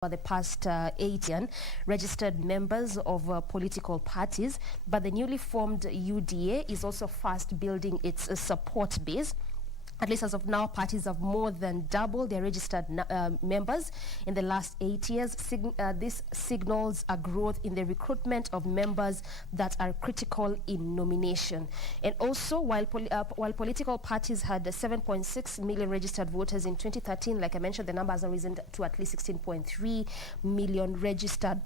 for the past 8 years, registered members of political parties, but the newly formed UDA is also fast building its support base. At least as of now, parties have more than doubled their registered members in the last 8 years. This signals a growth in the recruitment of members that are critical in nomination. And also, while political parties had 7.6 million registered voters in 2013, like I mentioned, the number has risen to at least 16.3 million registered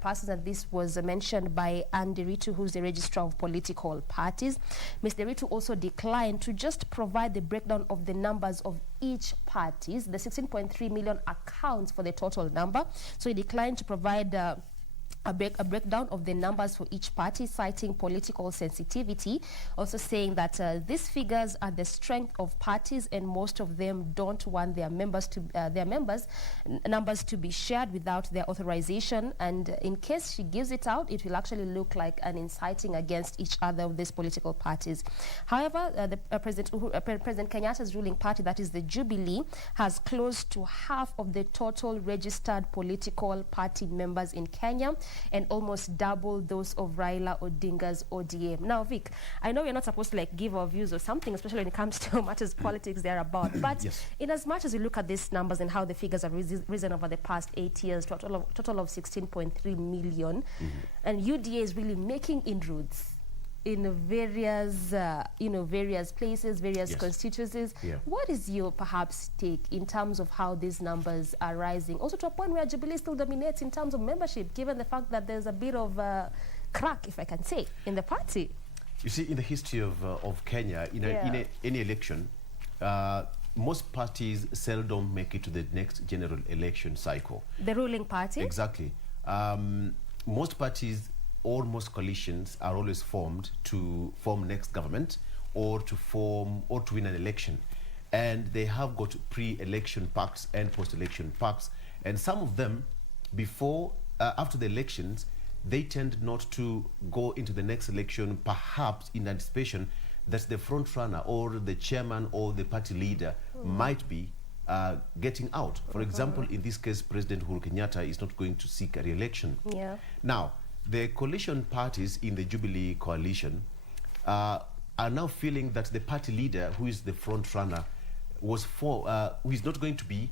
persons, and this was mentioned by Anne Deritu, who's the registrar of political parties. Ms. Deritu also declined to just provide the breakdown of the numbers of each parties. The 16.3 million accounts for the total number. So he declined to provide a breakdown of the numbers for each party, citing political sensitivity, also saying that these figures are the strength of parties and most of them don't want their numbers to be shared without their authorization, and in case she gives it out, it will actually look like an inciting against each other of these political parties. However, President Kenyatta's ruling party, that is the Jubilee, has close to half of the total registered political party members in Kenya, and almost double those of Raila Odinga's ODM. Now, Vic, I know we're not supposed to like give our views or something, especially when it comes to matters politics thereabout, but yes, in as much as we look at these numbers and how the figures have risen over the past 8 years, total of 16.3 million, and UDA is really making inroads in various, various places, various constituencies. Yeah. What is your perhaps take in terms of how these numbers are rising? Also to a point where Jubilee still dominates in terms of membership, given the fact that there's a bit of crack, if I can say, in the party. You see, in the history of Kenya, in any election, most parties seldom make it to the next general election cycle. The ruling party? Exactly. Most parties, almost coalitions, are always formed to form next government or to win an election, and they have got pre-election pacts and post-election pacts, and some of them after the elections they tend not to go into the next election, perhaps in anticipation that the front runner or the chairman or the party leader might be getting out. For example, in this case, President Uhuru Kenyatta is not going to seek a re-election. Yeah. Now, the coalition parties in the Jubilee coalition are now feeling that the party leader, who is the front runner, who is not going to be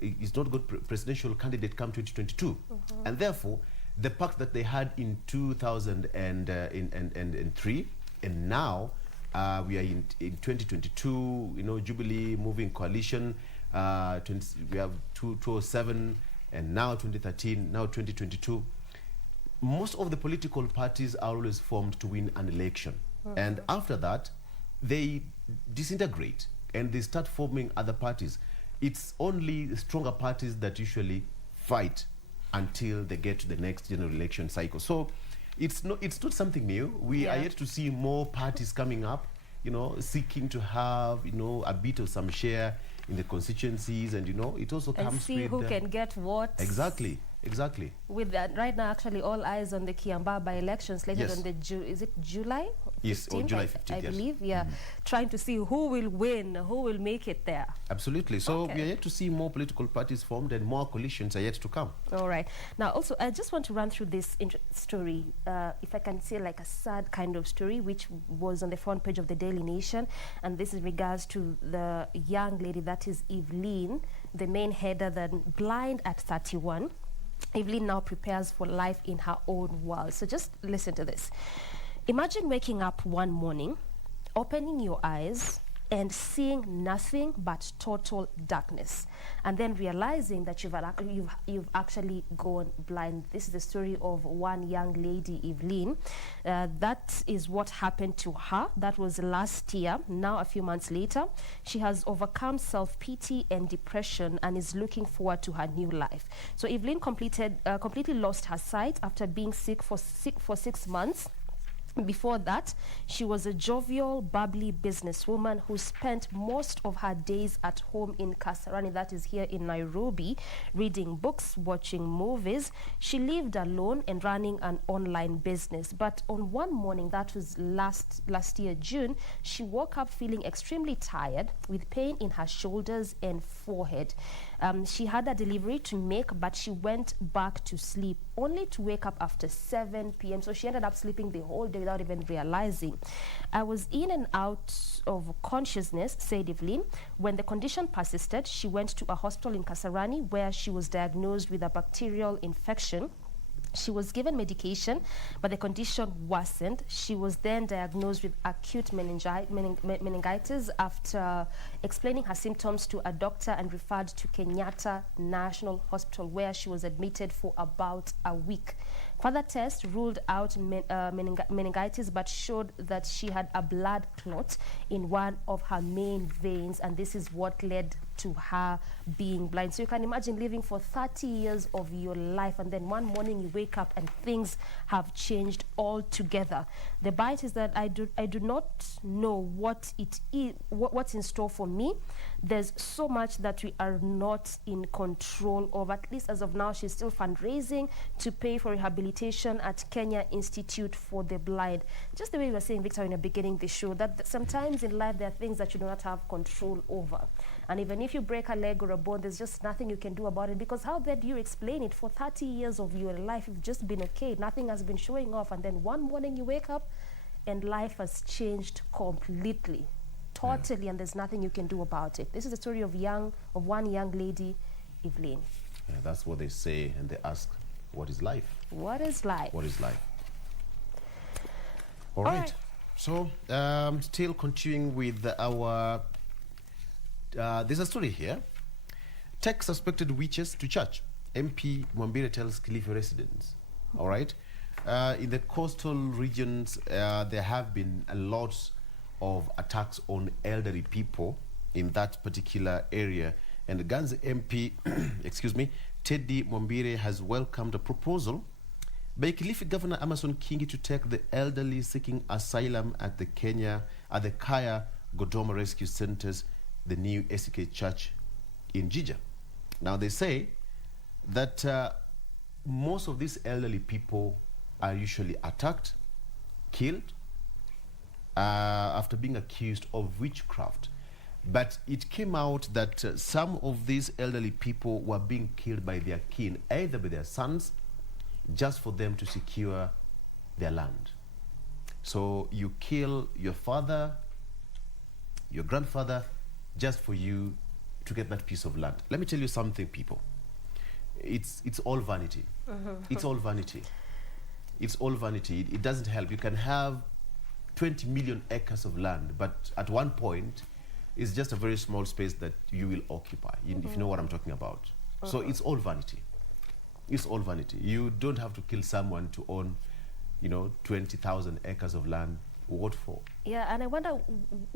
is not good presidential candidate come 2022, and therefore the pact that they had in 2003, and now we are in 2022. Jubilee moving coalition. We have 2007, and now 2013, now 2022. Most of the political parties are always formed to win an election. And after that, they disintegrate and they start forming other parties. It's only stronger parties that usually fight until they get to the next general election cycle. So it's not something new. We are yet to see more parties coming up, seeking to have, a bit of some share in the constituencies, and it also comes with... see who can get what. Exactly. With that, right now, actually, all eyes on the Kiambaa by-elections later on the is it July 15th? Yes, or July 15th, I believe. Yeah, trying to see who will win, who will make it there. Absolutely. So we are yet to see more political parties formed, and more coalitions are yet to come. All right. Now, also, I just want to run through this story, if I can say, like a sad kind of story, which was on the front page of the Daily Nation, and this is in regards to the young lady, that is Evelyn, the main header, then blind at 31. Evelyn now prepares for life in her own world. So just listen to this. Imagine waking up one morning, opening your eyes, and seeing nothing but total darkness, and then realizing that you've actually gone blind. This is the story of one young lady, Evelyn. That is what happened to her. That was last year. Now, a few months later, she has overcome self-pity and depression and is looking forward to her new life. So Evelyn completely lost her sight after being sick for 6 months. Before that, she was a jovial, bubbly businesswoman who spent most of her days at home in Kasarani, that is here in Nairobi, reading books, watching movies. She lived alone and running an online business. But on one morning, that was last year, June, she woke up feeling extremely tired with pain in her shoulders and forehead. She had a delivery to make, but she went back to sleep, only to wake up after 7 p.m. So she ended up sleeping the whole day without even realizing. I was in and out of consciousness, said Evelyn. When the condition persisted, she went to a hospital in Kasarani where she was diagnosed with a bacterial infection. She was given medication, but the condition worsened. She was then diagnosed with acute meningitis after explaining her symptoms to a doctor and referred to Kenyatta National Hospital, where she was admitted for about a week. Further tests ruled out meningitis, but showed that she had a blood clot in one of her main veins, and this is what led to her being blind. So you can imagine living for 30 years of your life, and then one morning you wake up and things have changed altogether. The bite is that I do not know what it is, what's in store for me. There's so much that we are not in control of. At least as of now, she's still fundraising to pay for rehabilitation at Kenya Institute for the Blind. Just the way you were saying, Victor, in the beginning of the show, that sometimes in life there are things that you do not have control over. And even if you break a leg or a bone, there's just nothing you can do about it, because how then do you explain it? For 30 years of your life, you've just been okay. Nothing has been showing off. And then one morning you wake up and life has changed completely. Totally, and there's nothing you can do about it. This is the story of one young lady, Evelyn. Yeah, that's what they say, and they ask, what is life? What is life? What is life? All right. So, still continuing with our... there's a story here. Take suspected witches to church. MP Mwambire tells Kilifi residents. All right. In the coastal regions, there have been a lot of attacks on elderly people in that particular area. And the Ganze MP, excuse me, Teddy Mwambire has welcomed a proposal by Kilifi Governor Amason Kingi to take the elderly seeking asylum at the Kaya Godoma Rescue Centers, the new SK Church in Jija. Now they say that most of these elderly people are usually attacked, killed, after being accused of witchcraft. But it came out that some of these elderly people were being killed by their kin, either by their sons, just for them to secure their land. So you kill your father, your grandfather, just for you to get that piece of land. Let me tell you something, people. It's all vanity. It's all vanity. It's all vanity. It doesn't help. You can have 20 million acres of land, but at one point, it's just a very small space that you will occupy, if you know what I'm talking about. So it's all vanity. It's all vanity. You don't have to kill someone to own, 20,000 acres of land. What for? Yeah, and I wonder,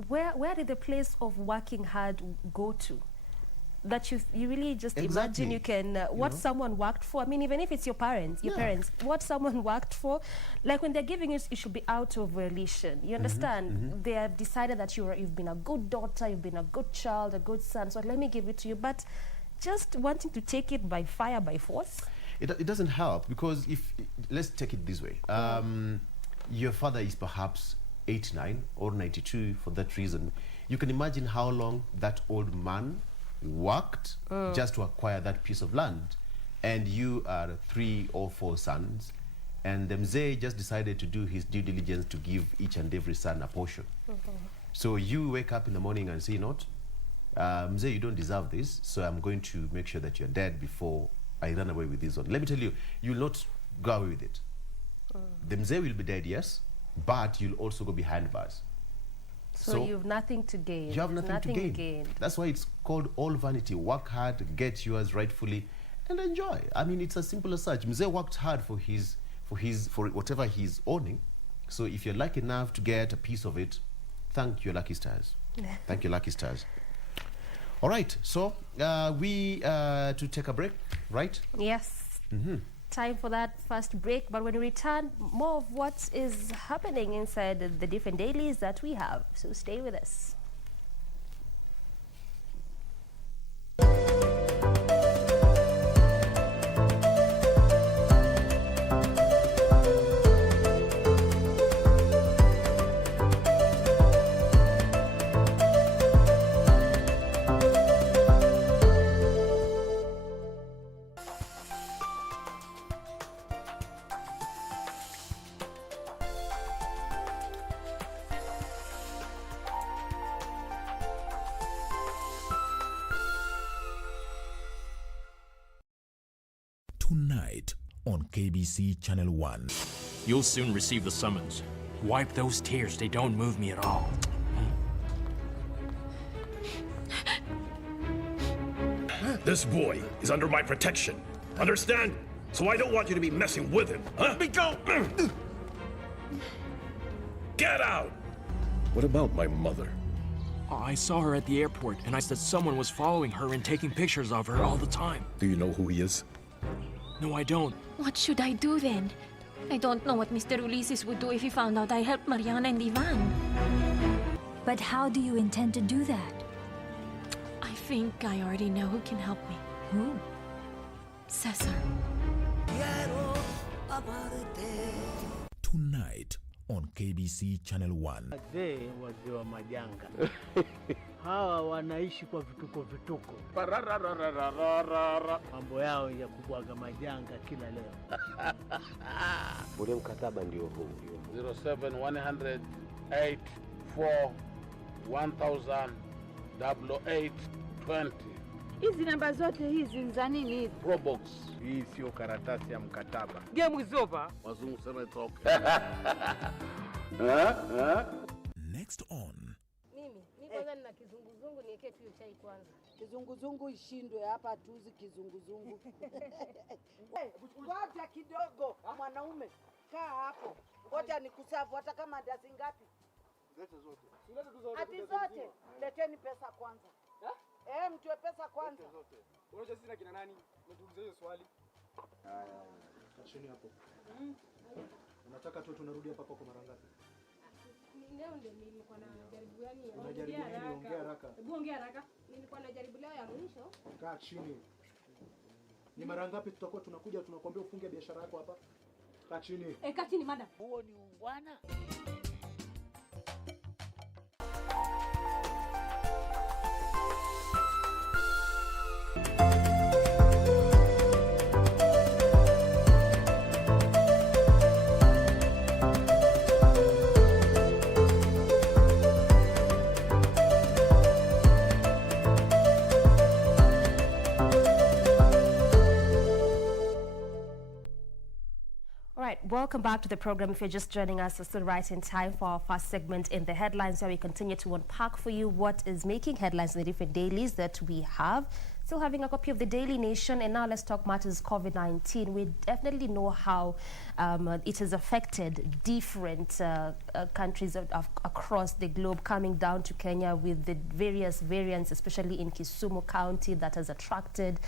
where did the place of working hard go to? That you really just imagine you can, what someone worked for. I mean, even if it's your parents, what someone worked for, like when they're giving it should be out of relation. You understand? They have decided that you've been a good daughter, you've been a good child, a good son, so let me give it to you. But just wanting to take it by fire, by force? It doesn't help, because let's take it this way. Your father is perhaps 89 or 92 for that reason. You can imagine how long that old man worked just to acquire that piece of land, and you are 3 or 4 sons, and the mzee just decided to do his due diligence to give each and every son a portion. So you wake up in the morning and say, mzee, you don't deserve this, so I'm going to make sure that you're dead before I run away with this one. Let me tell you, you'll not go away with it. The mzee will be dead, yes, but you'll also go behind bars. So you have nothing to gain. You have nothing to gain. That's why it's called all vanity. Work hard, get yours rightfully, and enjoy. I mean, it's as simple as such. Mzee worked hard for whatever he's owning. So if you're lucky enough to get a piece of it, thank your lucky stars. Thank your lucky stars. All right. So we to take a break, right? Yes. time for that first break, but when we return, more of what is happening inside the different dailies that we have. So stay with us. Tonight on KBC Channel 1. You'll soon receive the summons. Wipe those tears, they don't move me at all. This boy is under my protection. Understand? So I don't want you to be messing with him, huh? Let me go! Get out! What about my mother? I saw her at the airport, and I said someone was following her and taking pictures of her all the time. Do you know who he is? No, I don't. What should I do then? I don't know what Mr. Ulysses would do if he found out I helped Mariana and Ivan. But how do you intend to do that? I think I already know who can help me. Who? Cesar. Tonight on KBC Channel 1. Wazee wa majanga. Hawa wanaishi kwa vituko. Mambo yao ya kubwaga majanga kila leo. Ule mkataba ndio huu. 07 184 1000 Hizi namba zote hizi ni za nini? Probox. Hii sio karatasi ya mkataba. Game is over. Wazungu sema it's okay. Next on. Mimi kwanza nina kizunguzungu, niweke tu chai kwanza. Kizunguzungu ishindwe hapa, tuzi kizunguzungu. Ngoja kidogo mwanaume. Kaa hapo. Ngoja nikusavu hata kama ndazi ngapi? Lete zote. Ati zote. Leteni pesa kwanza. Mtoe pesa kwanza. Unaona sisi na kina nani? Mtuulize hiyo swali. Chini hapo. Unataka tu tunarudi hapa kwa mara ngapi? Leo ndio nilikuwa na jaribu yani. Unajaribu nini? Ongea haraka. Hebu ongea haraka. Nilikuwa na jaribu leo ya mwisho. Kaa chini. Ni mara ngapi tutakuwa tunakuja tunakuambia ufunge biashara yako hapa? Kaa chini. Kaa chini madam. Huo ni ungwana. Welcome back to the program. If you're just joining us, it's still right in time for our first segment in the headlines, where we continue to unpack for you what is making headlines in the different dailies that we have. Still having a copy of the Daily Nation, and now let's talk matters COVID-19. We definitely know how it has affected different countries across the globe, coming down to Kenya with the various variants, especially in Kisumu County, that has attracted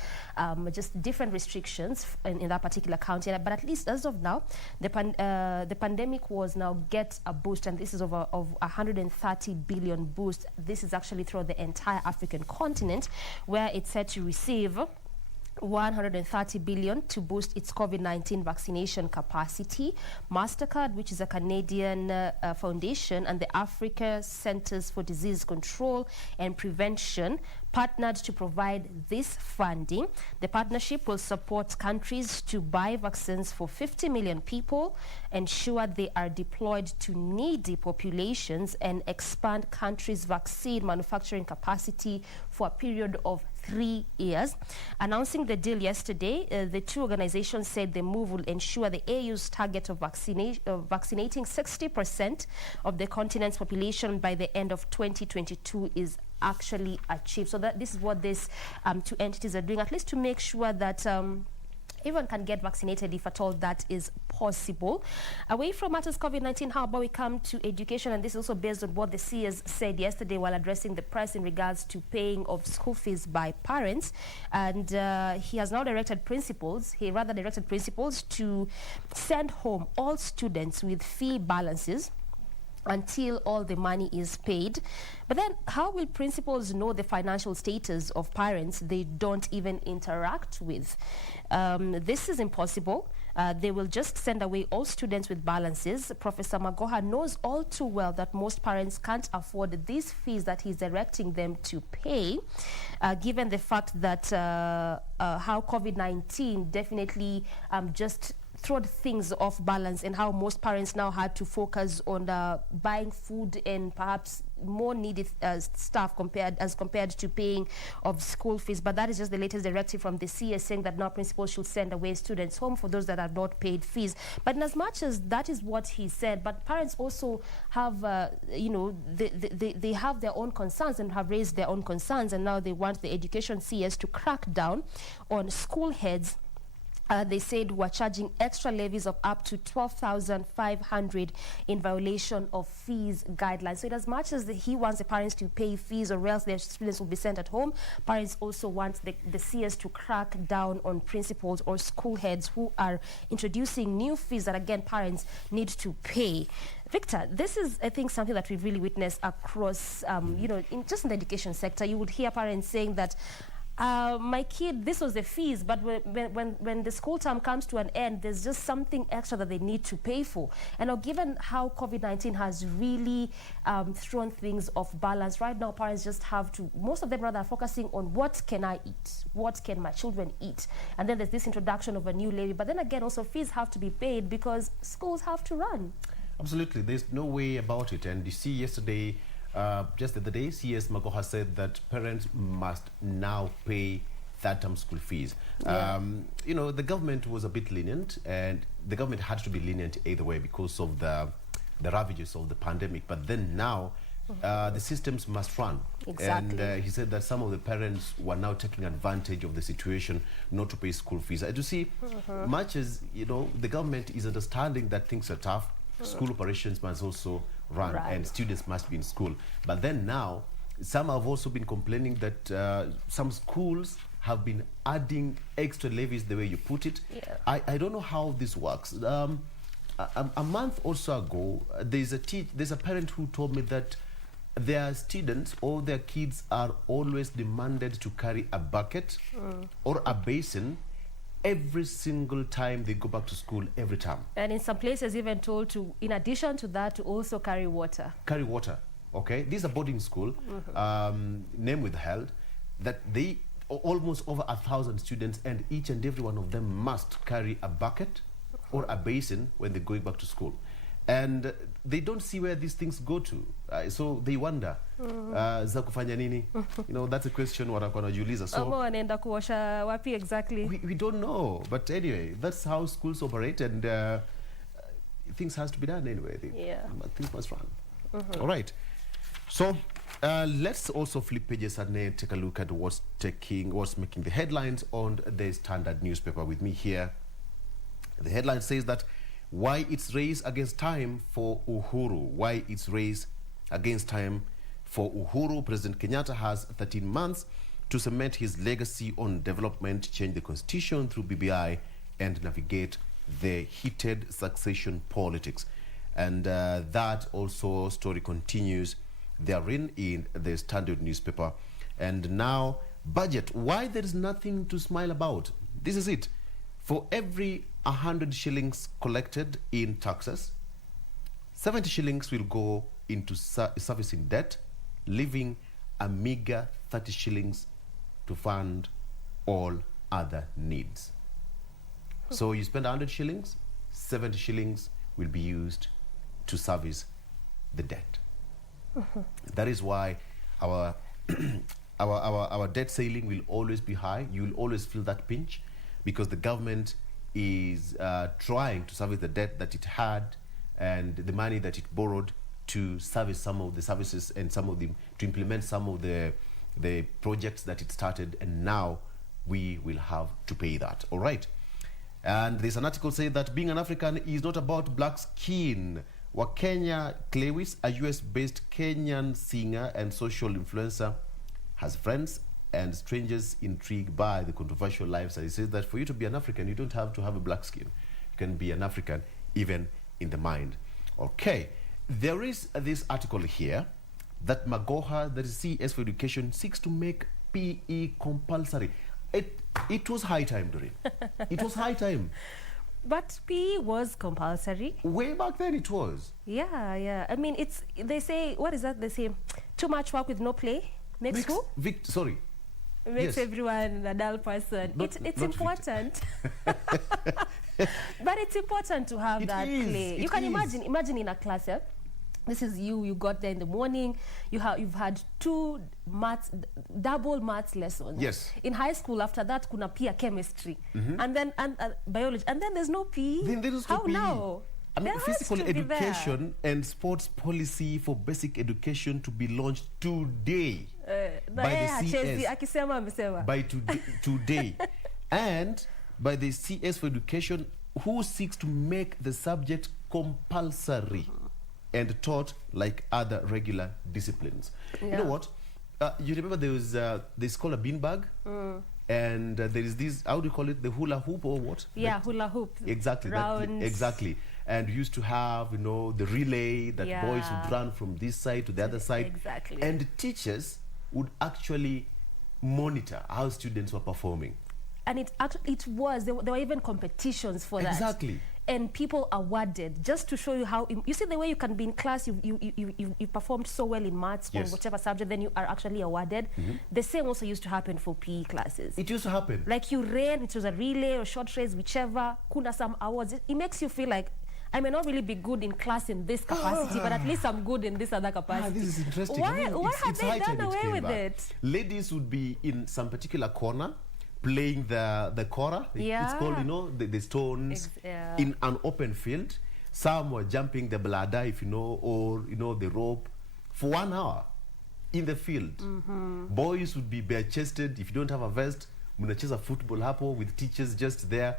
just different restrictions in that particular county. But at least as of now, the pandemic was now get a boost, and this is of 130 billion boost. This is actually throughout the entire African continent, where it's said to receive 130 billion to boost its COVID-19 vaccination capacity. MasterCard, which is a Canadian foundation, and the Africa Centers for Disease Control and Prevention partnered to provide this funding. The partnership will support countries to buy vaccines for 50 million people, ensure they are deployed to needy populations, and expand countries' vaccine manufacturing capacity for a period of 3 years. Announcing the deal yesterday, the two organizations said the move will ensure the AU's target of vaccinating 60% of the continent's population by the end of 2022 is actually achieved. So that this is what these two entities are doing, at least to make sure that everyone can get vaccinated if at all that is possible. Away from matters COVID-19, how about we come to education? And this is also based on what the CS said yesterday while addressing the press in regards to paying of school fees by parents. And he has now directed principals to send home all students with fee balances until all the money is paid. But then how will principals know the financial status of parents they don't even interact with? This is impossible. They will just send away all students with balances. Professor Magoha knows all too well that most parents can't afford these fees that he's directing them to pay, given the fact that how COVID-19 definitely just throw things off balance, and how most parents now had to focus on buying food and perhaps more needed stuff compared to paying of school fees. But that is just the latest directive from the CS saying that now principals should send away students home for those that have not paid fees. But in as much as that is what he said, but parents also have, they have their own concerns and have raised their own concerns, and now they want the education CS to crack down on school heads. They said we're charging extra levies of up to 12,500 in violation of fees guidelines. So in as much as he wants the parents to pay fees or else their students will be sent at home, parents also want the CS to crack down on principals or school heads who are introducing new fees that, again, parents need to pay. Victor, this is, I think, something that we've really witnessed across, just in the education sector. You would hear parents saying that, my kid, this was the fees, but when the school term comes to an end, there's just something extra that they need to pay for. And now, given how COVID-19 has really thrown things off balance, right now parents just have to, most of them rather are focusing on what can I eat, what can my children eat, and then there's this introduction of a new levy. But then again, also fees have to be paid because schools have to run. Absolutely, there's no way about it. And you see yesterday, just the other day, CS Magoha said that parents must now pay third-term school fees. Yeah. The government was a bit lenient, and the government had to be lenient either way because of the ravages of the pandemic. But then now, the systems must run. Exactly. And he said that some of the parents were now taking advantage of the situation not to pay school fees. I do see, much as, the government is understanding that things are tough, school operations must also run, and students must be in school. But then now, some have also been complaining that some schools have been adding extra levies, the way you put it. Yeah. I don't know how this works. A month or so ago, there's a parent who told me that their students or their kids are always demanded to carry a bucket or a basin every single time they go back to school, every time. And in some places even told to, in addition to that, to also carry water. Carry water, okay? This is a boarding school, name withheld, that they, almost over 1,000 students, and each and every one of them must carry a bucket or a basin when they're going back to school. And they don't see where these things go to. So they wonder, za kufanya nini? That's a question watakuwa wanajiuliza. So wanaenda kuosha wapi exactly? We don't know. But anyway, that's how schools operate, and things has to be done anyway. Things must run. All right. So let's also flip pages and take a look at what's making the headlines on the Standard newspaper with me here. The headline says that why it's race against time for Uhuru. Why it's race against time for Uhuru. President Kenyatta has 13 months to cement his legacy on development, change the constitution through BBI, and navigate the heated succession politics. And that also story continues therein in the Standard newspaper. And now, budget. Why there is nothing to smile about? This is it. For every 100 shillings collected in taxes, 70 shillings will go into servicing debt, leaving a meager 30 shillings to fund all other needs. So you spend 100 shillings, 70 shillings will be used to service the debt. That is why our debt ceiling will always be high. You will always feel that pinch, because the government is trying to service the debt that it had and the money that it borrowed to service some of the services and to implement some of the projects that it started, and now we will have to pay that. All right. And there's an article saying that being an African is not about black skin. Wakenya Clewis, a US-based Kenyan singer and social influencer, has friends and strangers intrigued by the controversial lifestyle. He says that for you to be an African, you don't have to have a black skin. You can be an African even in the mind. Okay, there is this article here that Magoha, that is CS for Education, seeks to make PE compulsory. It was high time, Doreen. It was high time. But PE was compulsory. Way back then it was. Yeah, yeah. I mean, they say, what is that? They say, too much work with no play makes who? Sorry. Makes Yes. everyone a dull person. Not It's Victor. important. But it's important to have that play. You can imagine in a class, yeah? This is you got there in the morning, you've had double maths lessons. Yes. In high school, after that, kuna pia chemistry. And then biology. And then there's no PE. Then there is no How PE. now? I mean, There has physical to be education and sports policy for basic education to be launched today by the CS. Akisema amesema. By today. And by the CS for Education, who seeks to make the subject compulsory and taught like other regular disciplines. You know what? You remember there's called a beanbag? And there is this, how do you call it? The hula hoop or what? Yeah, hula hoop. Exactly. Rounds. Exactly. And we used to have, you know, the relay that boys would run from this side to the other side. Exactly. And teachers would actually monitor how students were performing. And there were even competitions for that. Exactly. And people awarded just to show you how you see the way you can be in class. You performed so well in maths or whatever subject, then you are actually awarded. The same also used to happen for PE classes. It used to happen. Like you ran, it was a relay or short race, whichever. Kuna some awards. It makes you feel like I may not really be good in class in this capacity, but at least I'm good in this other capacity. This is interesting. Why have it's they high done time away with back. it? Ladies would be in some particular corner playing the kora. It's called, you know, the stones in an open field. Some were jumping the bladder, if you know, or, you know, the rope for 1 hour in the field. Boys would be bare-chested. If you don't have a vest, munacheza football hapo with teachers just there.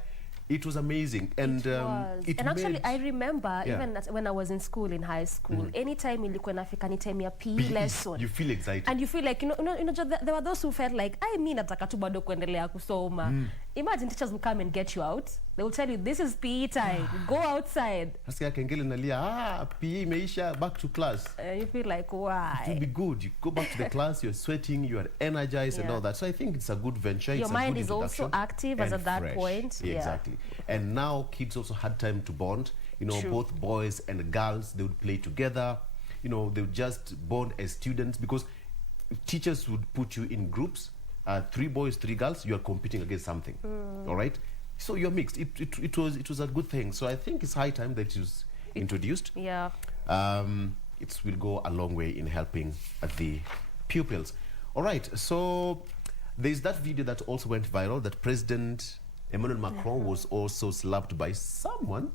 It was amazing. And actually, I remember even when I was in school, in high school, anytime ilikuwa nafika ni time ya PE lesson. You feel excited. And you feel like, you know, there were those who felt like, I mean, nataka tu bado kuendelea kusoma. Imagine teachers will come and get you out. They will tell you, this is PE time. Go outside. Nasikia kengele nalia, PE imeisha, back to class. You feel like, why? It will be good. You go back to the class, you're sweating, you are energized and all that. So I think it's a good venture. Your it's mind a good is also active as at that fresh. point. Exactly. And now kids also had time to bond. You know, both boys and girls, they would play together. You know, they would just bond as students because teachers would put you in groups. 3 boys, 3 girls, you are competing against something. All right? So you're mixed. It was a good thing. So I think it's high time that it was introduced. Yeah. It will go a long way in helping the pupils. All right. So there's that video that also went viral that President Emmanuel Macron was also slapped by someone.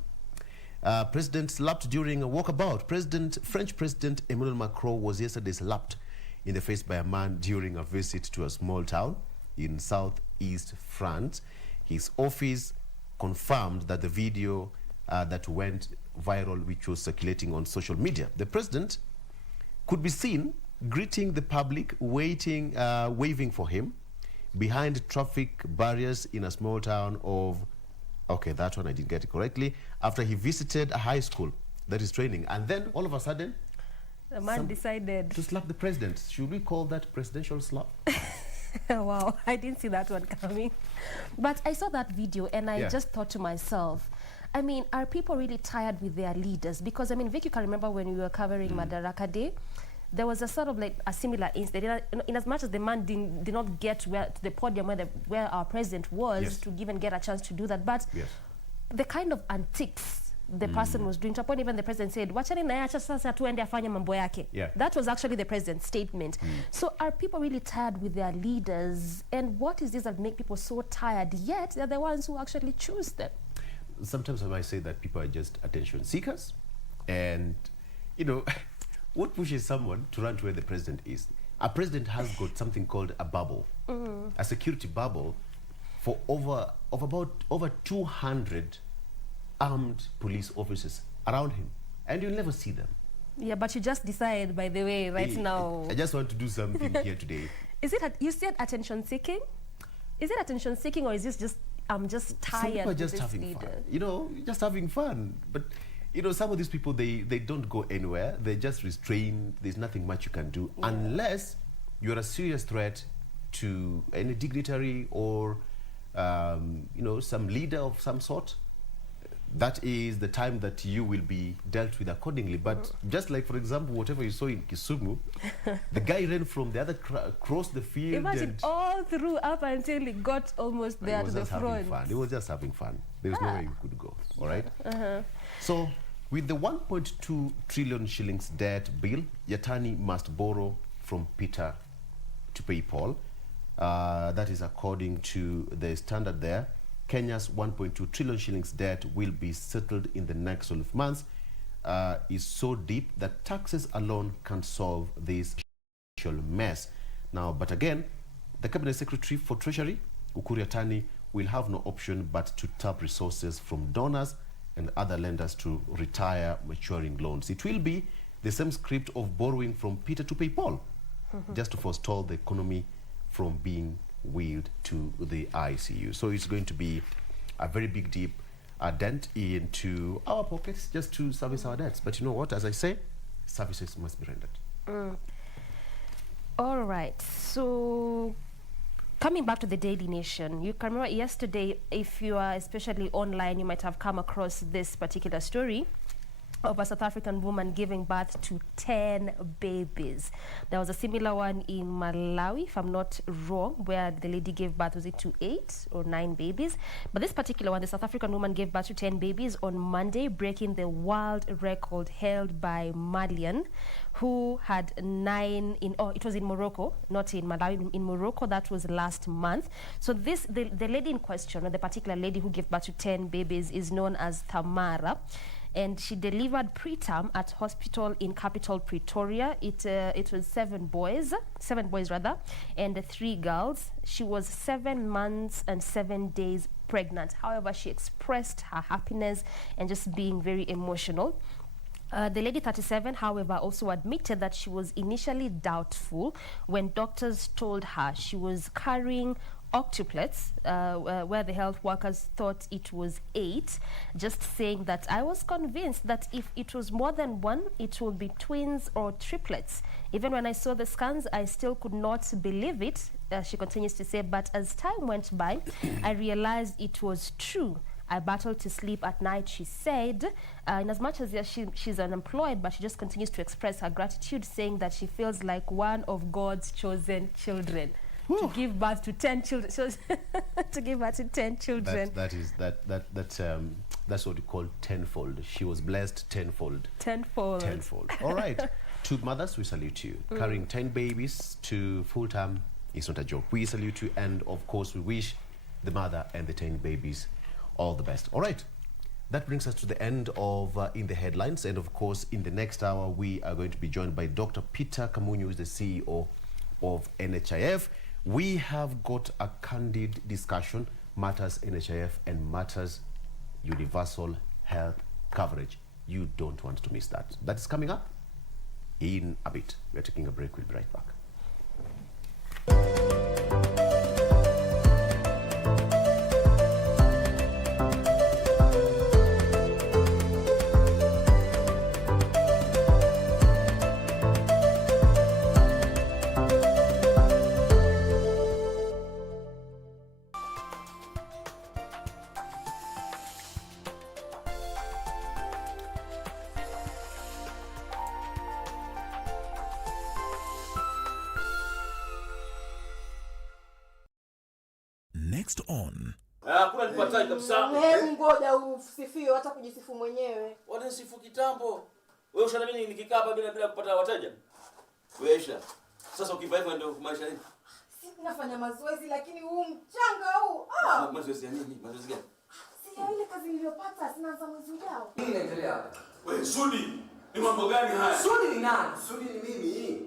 President slapped during a walkabout. French President Emmanuel Macron was yesterday slapped in the face by a man during a visit to a small town in southeast France. His office confirmed that the video that went viral, which was circulating on social media, the president could be seen greeting the public, waving for him behind traffic barriers in a small town of, okay, that one I didn't get it correctly, after he visited a high school that is training. And then all of a sudden, the man decided to slap the president. Should we call that presidential slap? Wow, I didn't see that one coming. But I saw that video and I just thought to myself, I mean, are people really tired with their leaders? Because, I mean, Vic, you can remember when we were covering Madaraka Day, there was a sort of like a similar incident. In as much as the man did not get to the podium where our president was to even get a chance to do that, but the kind of antics the person was doing, to a point even the president said, wachani na acha sasa tuende afanye mambo yake. That was actually the president's statement. So are people really tired with their leaders? And what is this that make people so tired, yet they're the ones who actually choose them? Sometimes I might say that people are just attention seekers. And, you know, what pushes someone to run to where the president is? A president has got something called a bubble, a security bubble for over 200 armed police officers around him, and you'll never see them. Yeah, but you just decide, by the way, right now. I just want to do something here today. Is it, you said attention seeking? Is it attention seeking, or is this just, I'm just tired? Some people are just having fun. You know, just having fun. But, you know, some of these people, they don't go anywhere. They're just restrained. There's nothing much you can do unless you're a serious threat to any dignitary or, you know, some leader of some sort. That is the time that you will be dealt with accordingly. But just like, for example, whatever you saw in Kisumu, the guy ran from the other across the field. Imagine all through up until he got almost there to the front. He was just having fun. There was nowhere he could go. All right? So, with the 1.2 trillion shillings debt bill, Yatani must borrow from Peter to pay Paul. That is according to the standard there. Kenya's 1.2 trillion shillings debt will be settled in the next 12 months. Is so deep that taxes alone can't solve this mess. Now, but again, the Cabinet Secretary for Treasury, Ukur Yatani, will have no option but to tap resources from donors and other lenders to retire maturing loans. It will be the same script of borrowing from Peter to pay Paul, just to forestall the economy from being wheeled to the ICU. So it's going to be a very big dent into our pockets just to service our debts. But you know what? As I say, services must be rendered. All right. So coming back to the Daily Nation, you can remember yesterday, if you are especially online, you might have come across this particular story of a South African woman giving birth to 10 babies. There was a similar one in Malawi, if I'm not wrong, where the lady gave birth, was it to 8 or 9 babies? But this particular one, the South African woman gave birth to 10 babies on Monday, breaking the world record held by Malian, who had 9 in, it was in Morocco, not in Malawi, in Morocco. That was last month. So this, the lady in question, or the particular lady who gave birth to 10 babies, is known as Tamara. And she delivered preterm at hospital in capital Pretoria. It was 7 boys rather, and 3 girls. She was 7 months and 7 days pregnant. However, she expressed her happiness and just being very emotional. The lady 37, however, also admitted that she was initially doubtful when doctors told her she was carrying octuplets, where the health workers thought it was 8, just saying that I was convinced that if it was more than 1, it would be twins or triplets. Even when I saw the scans, I still could not believe it, she continues to say, but as time went by, I realized it was true. I battled to sleep at night, she said. In as much as she's unemployed, but she just continues to express her gratitude, saying that she feels like one of God's chosen children. To give birth to 10 children, so to give birth to 10 children. That's what we call tenfold. She was blessed tenfold. Tenfold. All right. To mothers, we salute you. Carrying 10 babies to full term is not a joke. We salute you, and of course, we wish the mother and the 10 babies all the best. All right. That brings us to the end of In the Headlines, and of course, in the next hour, we are going to be joined by Dr. Peter Kamunyu, who is the CEO of NHIF. We have got a candid discussion, matters NHIF and matters universal health coverage. You don't want to miss that. That is coming up in a bit. We are taking a break. We'll be right back. Next on. Hakuna nipataje kabisa. Hebu ngoja usifiwe hata kujisifu mwenyewe. Wanasifu kitambo. Wewe ushana mimi nikikaa hapa bila kupata wateja. Weisha. Sasa ukivaa hivyo ndio maisha nini? Sisi nafanya mazoezi lakini huu mchanga huu. Mazoezi ya nini? Mazoezi gani? Si ya ile kazi niliyopata sinaanza mwezi ujao. Nini inaendelea hapa? Wewe Sudi, ni mambo gani haya? Sudi ni nani? Sudi ni mimi.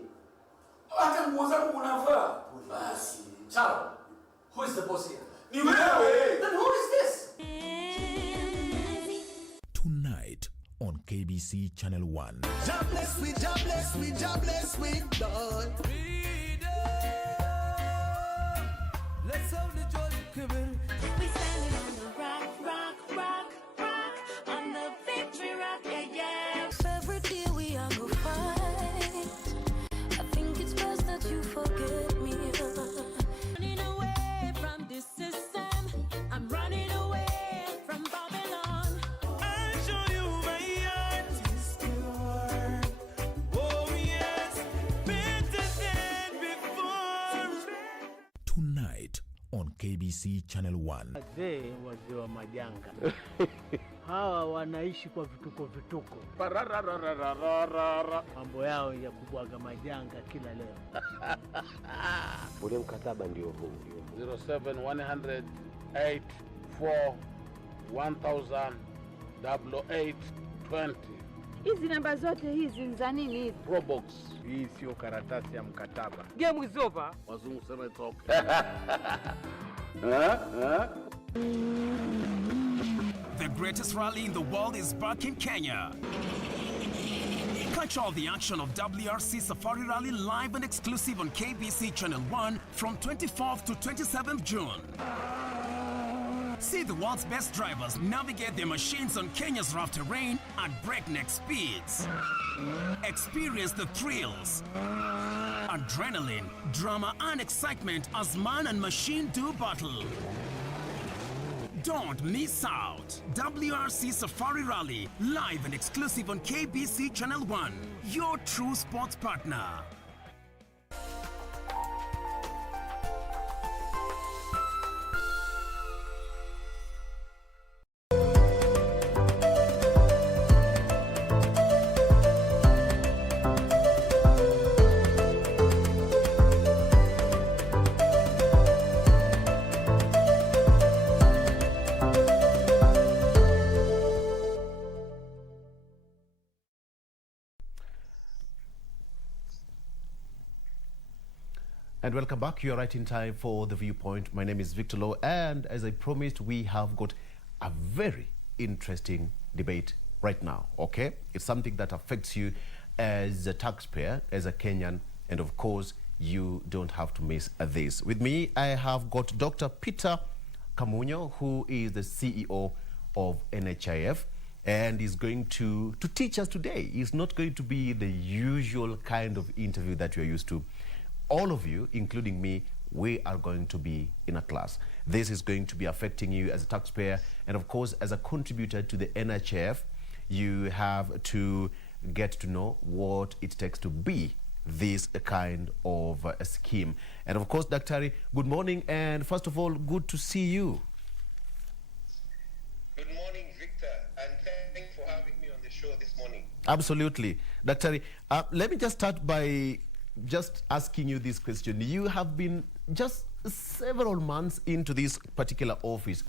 Hata nguo zangu unavaa. Basi. Sawa. Who is the boss here? Ni wewe. Then who is this? Tonight on KBC Channel 1. God bless me, God bless me, God bless me, Lord. Let's have the joy coming. We standing on the rock, rock, rock, rock, on the victory rock, yeah, yeah. Every day we are go fight. I think it's best that you forget me. Running away from this system. I'm running away from Babylon. I'll show you my heart is pure. Oh yes, better than before. Tonight on KBC Channel 1. Wazee wa majanga. Hawa wanaishi kwa vituko. Mambo yao ya kubwaga majanga kila leo. Ule mkataba ndio huu. 07 184 1000 8820. Hizi namba zote hizi ni za nini hizi? Probox. Hii sio karatasi ya mkataba. Game is over. Wazungu sema it's okay. The greatest rally in the world is back in Kenya. Catch all the action of WRC Safari Rally live and exclusive on KBC Channel 1 from 24th to 27th June. See the world's best drivers navigate their machines on Kenya's rough terrain at breakneck speeds. Experience the thrills, adrenaline, drama and excitement as man and machine do battle. Don't miss out. WRC Safari Rally, live and exclusive on KBC Channel 1, your true sports partner. And welcome back. You're right in time for The Viewpoint. My name is Victor Lowe, and as I promised, we have got a very interesting debate right now, okay? It's something that affects you as a taxpayer, as a Kenyan, and of course, you don't have to miss this. With me, I have got Dr. Peter Kamunyo, who is the CEO of NHIF, and is going to teach us today. It's not going to be the usual kind of interview that you're used to. All of you, including me, we are going to be in a class. This is going to be affecting you as a taxpayer, and of course, as a contributor to the NHIF, you have to get to know what it takes to be this kind of a scheme. And of course, Daktari, good morning, and first of all, good to see you. Good morning, Victor, and thanks for having me on the show this morning. Absolutely. Daktari, let me just start by just asking you this question. You have been just several months into this particular office.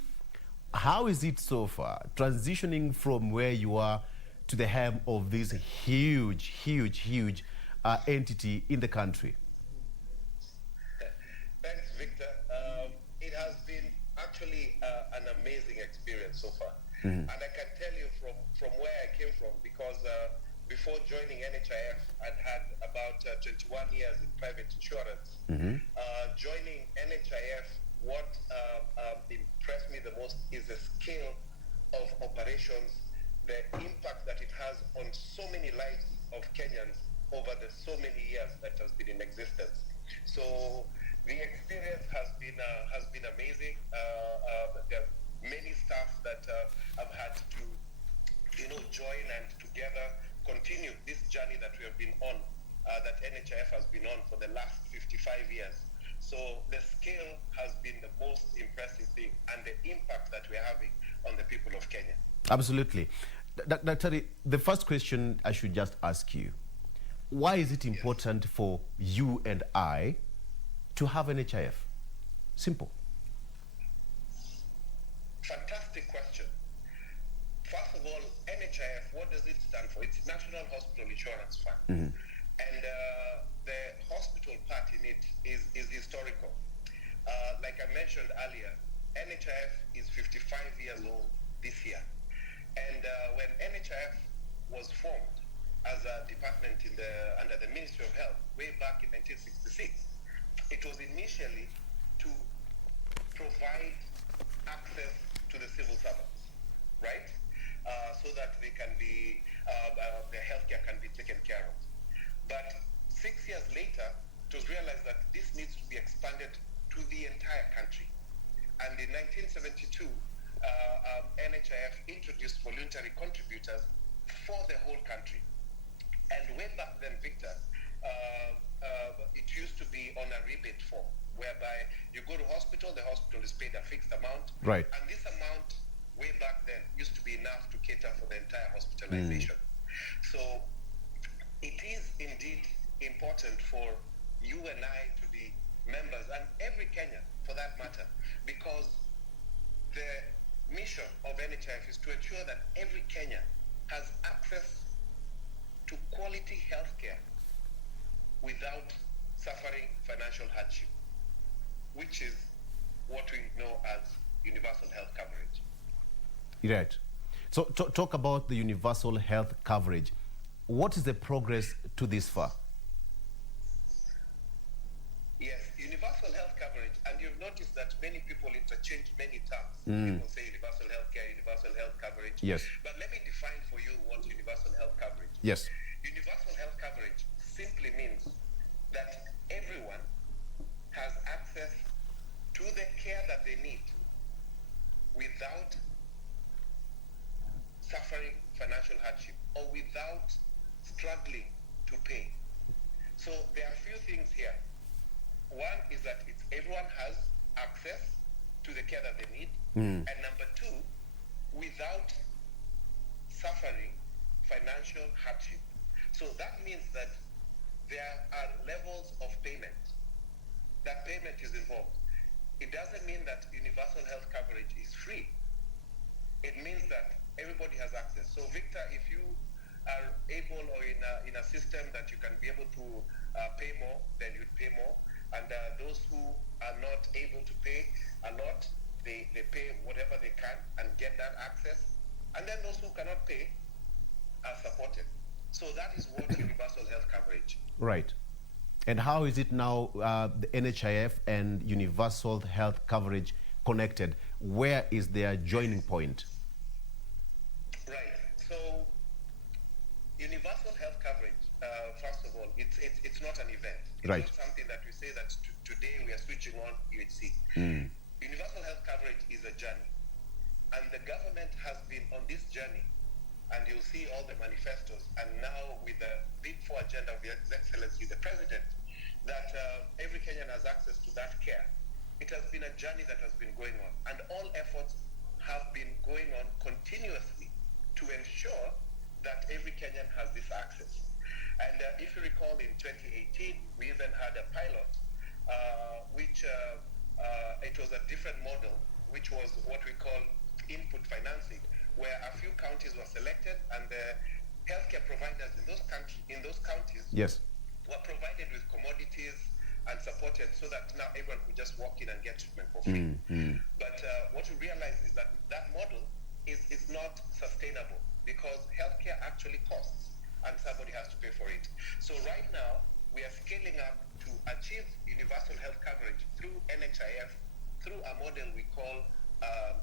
How is it so far, transitioning from where you are to the helm of this huge entity in the country? Thanks, Victor. It has been actually an amazing experience so far. And I can tell you from where I came from, because before joining NHIF, I'd had about 21 years in private insurance. Joining NHIF, what impressed me the most is the scale of operations, the impact that it has on so many lives of Kenyans over the so many years that has been in existence. So the experience has been amazing. There are many staff that have had to join and together continue this journey that we have been on, that NHIF has been on for the last 55 years. So the scale has been the most impressive thing, and the impact that we're having on the people of Kenya. Absolutely. Dr. The first question I should just ask you, why is it important for you and I to have NHIF? Simple. Fantastic question. First of all, NHIF, what does it stand for? It's National Hospital Insurance Fund. And the hospital part in it is historical. Like I mentioned earlier, NHIF is 55 years old this year. And when NHIF was formed as a department under the Ministry of Health way back in 1966, it was initially to provide access to the civil servants, right? So that they can be, their healthcare can be taken care of. But 6 years later, it was realized that this needs to be expanded to the entire country. And in 1972, NHIF introduced voluntary contributors for the whole country. And way back then, Victor, it used to be on a rebate form, whereby you go to hospital, the hospital is paid a fixed amount. Right. And this amount, way back then, used to be enough to cater for the entire hospitalization. So it is indeed important for you and I to be members, and every Kenyan for that matter, because the mission of NHIF is to ensure that every Kenyan has access to quality healthcare without suffering financial hardship, which is what we know as universal health coverage. Right. So talk about the universal health coverage. What is the progress to this far? Yes, universal health coverage, and you've noticed that many people interchange many terms. People say universal health coverage. Yes. But let me define for you what universal health coverage is. Yes. Universal health coverage simply means that everyone has access to the care that they need without suffering financial hardship or without struggling to pay. So there are a few things here. One is that everyone has access to the care that they need. And number two, without suffering financial hardship. So that means that there are levels of payment. That payment is involved. It doesn't mean that universal health coverage is free. It means that everybody has access. So Victor, if you are able or in a system that you can be able to pay more, then you'd pay more. And those who are not able to pay a lot, they pay whatever they can and get that access. And then those who cannot pay are supported. So that is what universal health coverage. Right. And how is it now, the NHIF and universal health coverage connected? Where is their joining point? Right. So universal health coverage, first of all, it's not an event. It's Right. not something that we say that today we are switching on UHC. Universal health coverage is a journey. And the government has been on this journey. And you'll see all the manifestos. And now with the Big Four agenda of His Excellency, the President, that every Kenyan has access to that care. It has been a journey that has been going on. And all efforts have been going on continuously to ensure that every Kenyan has this access. And if you recall, in 2018, we even had a pilot, which it was a different model, which was what we call input financing, where a few counties were selected and the healthcare providers in those counties Yes. were provided with commodities and supported so that now everyone could just walk in and get treatment for free. But what we realized is that that model is not sustainable because healthcare actually costs and somebody has to pay for it. So right now, we are scaling up to achieve universal health coverage through NHIF, through a model we call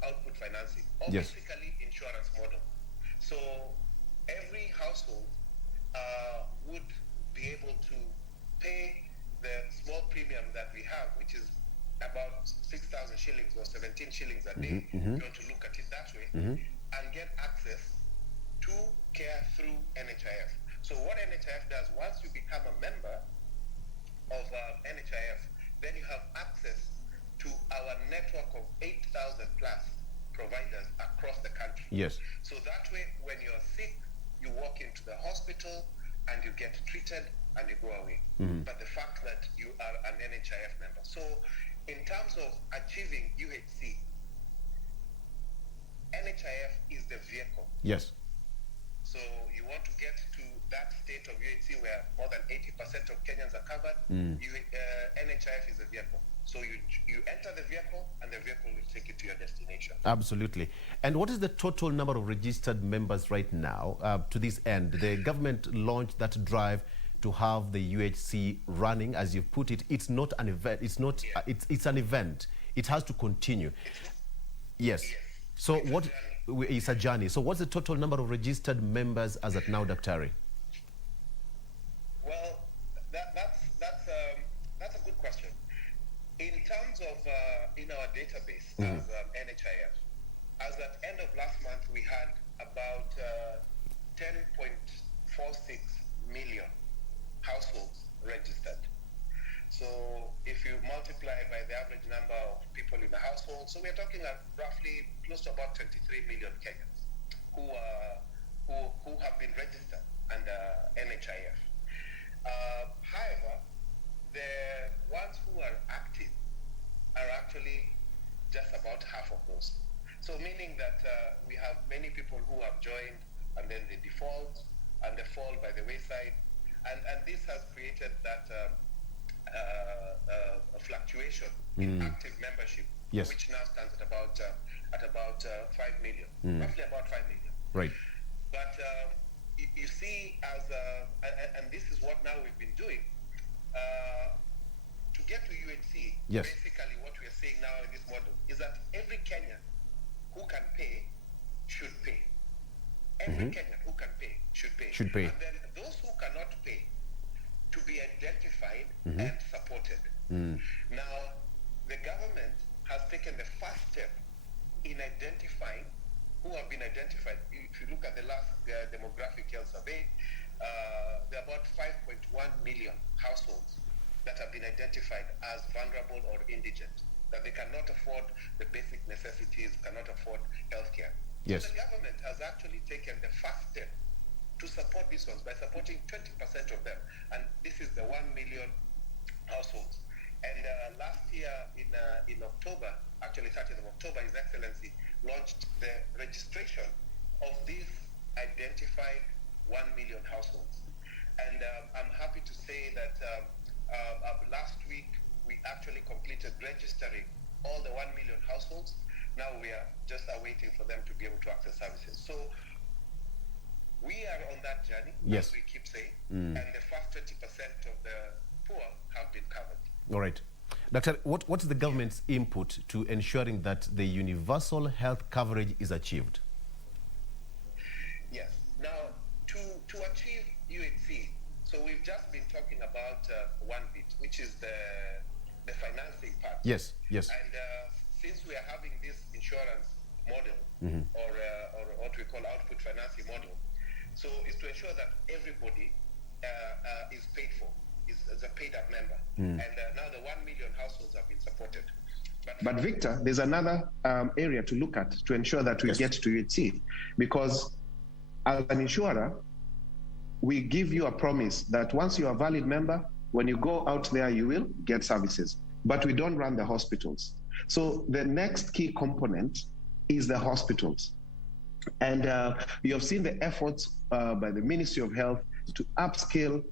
output financing, or Yes. basically insurance model. So every household would be able to pay the small premium that we have, which is about 6,000 shillings or 17 shillings a day, if you want to look at it that way, and get access to care through NHIF. So what NHIF does, once you become a member of NHIF, then you have access to our network of 8,000 plus providers across the country. Yes. So that way, when you're sick, you walk into the hospital and you get treated and you go away. But the fact that you are an NHIF member. So in terms of achieving UHC, NHIF is the vehicle. Yes. So you want to get to that state of UHC where more than 80% of Kenyans are covered, NHIF is a vehicle. So you enter the vehicle, and the vehicle will take you to your destination. Absolutely. And what is the total number of registered members right now? To this end, the government launched that drive to have the UHC running, as you've put it. It's not an event. It's not. It's an event. It has to continue. Yes. So it's a journey. So what's the total number of registered members as at now, Daktari? Well, that's a good question. In terms of in our database as NHIF, as at end of last month, we had about 10.46 million households registered. So if you multiply by the average number of people in the household, so we're talking at roughly close to about 23 million Kenyans who have been registered under NHIF. However, the ones who are active are actually just about half of those. So meaning that we have many people who have joined and then they default and they fall by the wayside. And this has created that a fluctuation in active membership, which now stands at about 5 million, roughly about 5 million. Right. But you see, and this is what now we've been doing, to get to UHC, basically what we are saying now in this model is that every Kenyan who can pay should pay. Every Kenyan who can pay should pay. Should pay. And then those who cannot pay to be identified and supported. Now, the government has taken the first step in identifying who have been identified. If you look at the last demographic health survey, there are about 5.1 million households that have been identified as vulnerable or indigent, that they cannot afford the basic necessities, cannot afford healthcare. Yes. So the government has actually taken the first step to support these ones by supporting 20% of them. And this is the 1 million households. And last year in October, actually 30th of October, His Excellency launched the registration of these identified 1 million households. And I'm happy to say that last week we actually completed registering all the 1 million households. Now we are just awaiting for them to be able to access services. So we are on that journey, as we keep saying, and the first 20% of the poor have been covered. All right. Doctor, what's the government's input to ensuring that the universal health coverage is achieved? Yes. Now, to achieve UHC, so we've just been talking about one bit, which is the financing part. Yes. And since we are having this insurance model, or what we call output financing model, so is to ensure that everybody is paid for, is a paid-up member. And now the 1 million households have been supported. But Victor, there's another area to look at to ensure that we get to UHC, because as an insurer, we give you a promise that once you're a valid member, when you go out there, you will get services. But we don't run the hospitals. So the next key component is the hospitals. And you have seen the efforts by the Ministry of Health to upscale,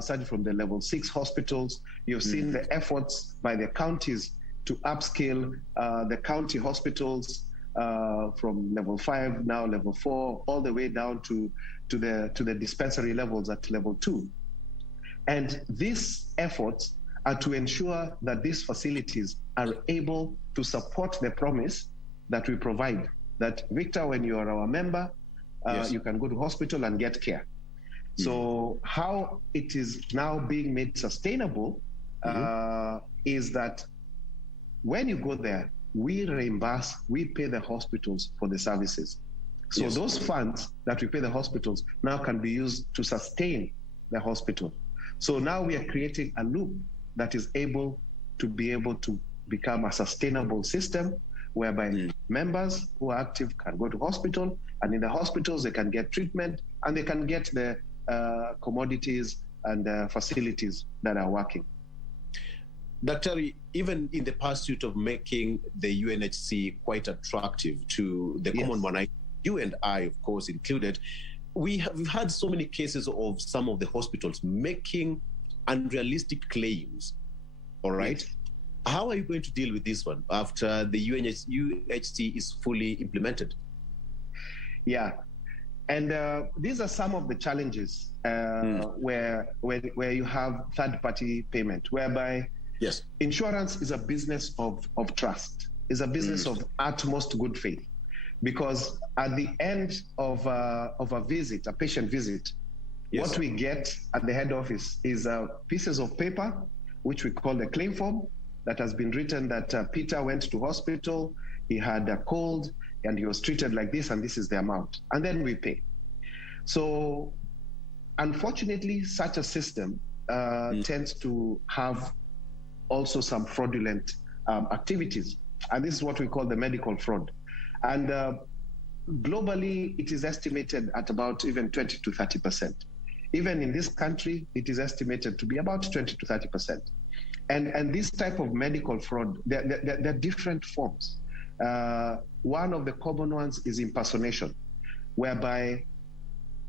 starting from the level 6 hospitals. You've seen the efforts by the counties to upscale the county hospitals from level 5, now level 4, all the way down to the dispensary levels at level 2. And these efforts are to ensure that these facilities are able to support the promise that we provide. That, Victor, when you are our member, you can go to hospital and get care. So how it is now being made sustainable is that when you go there, we reimburse, we pay the hospitals for the services. So those funds that we pay the hospitals now can be used to sustain the hospital. So now we are creating a loop that is able to become a sustainable system whereby members who are active can go to hospital, and in the hospitals they can get treatment and they can get the commodities and facilities that are working. Doctor, even in the pursuit of making the UNHC quite attractive to the common man, you and I, of course, included, we've had so many cases of some of the hospitals making unrealistic claims, all right? How are you going to deal with this one after the UHC is fully implemented? Yeah, and these are some of the challenges where you have third-party payment, whereby insurance is a business of trust, is a business of utmost good faith, because at the end of a visit, a patient visit, what we get at the head office is pieces of paper, which we call the claim form, that has been written that Peter went to hospital, he had a cold, and he was treated like this, and this is the amount. And then we pay. So unfortunately, such a system tends to have also some fraudulent activities. And this is what we call the medical fraud. And globally, it is estimated at about even 20 to 30%. Even in this country, it is estimated to be about 20 to 30%. And this type of medical fraud, there are different forms. One of the common ones is impersonation, whereby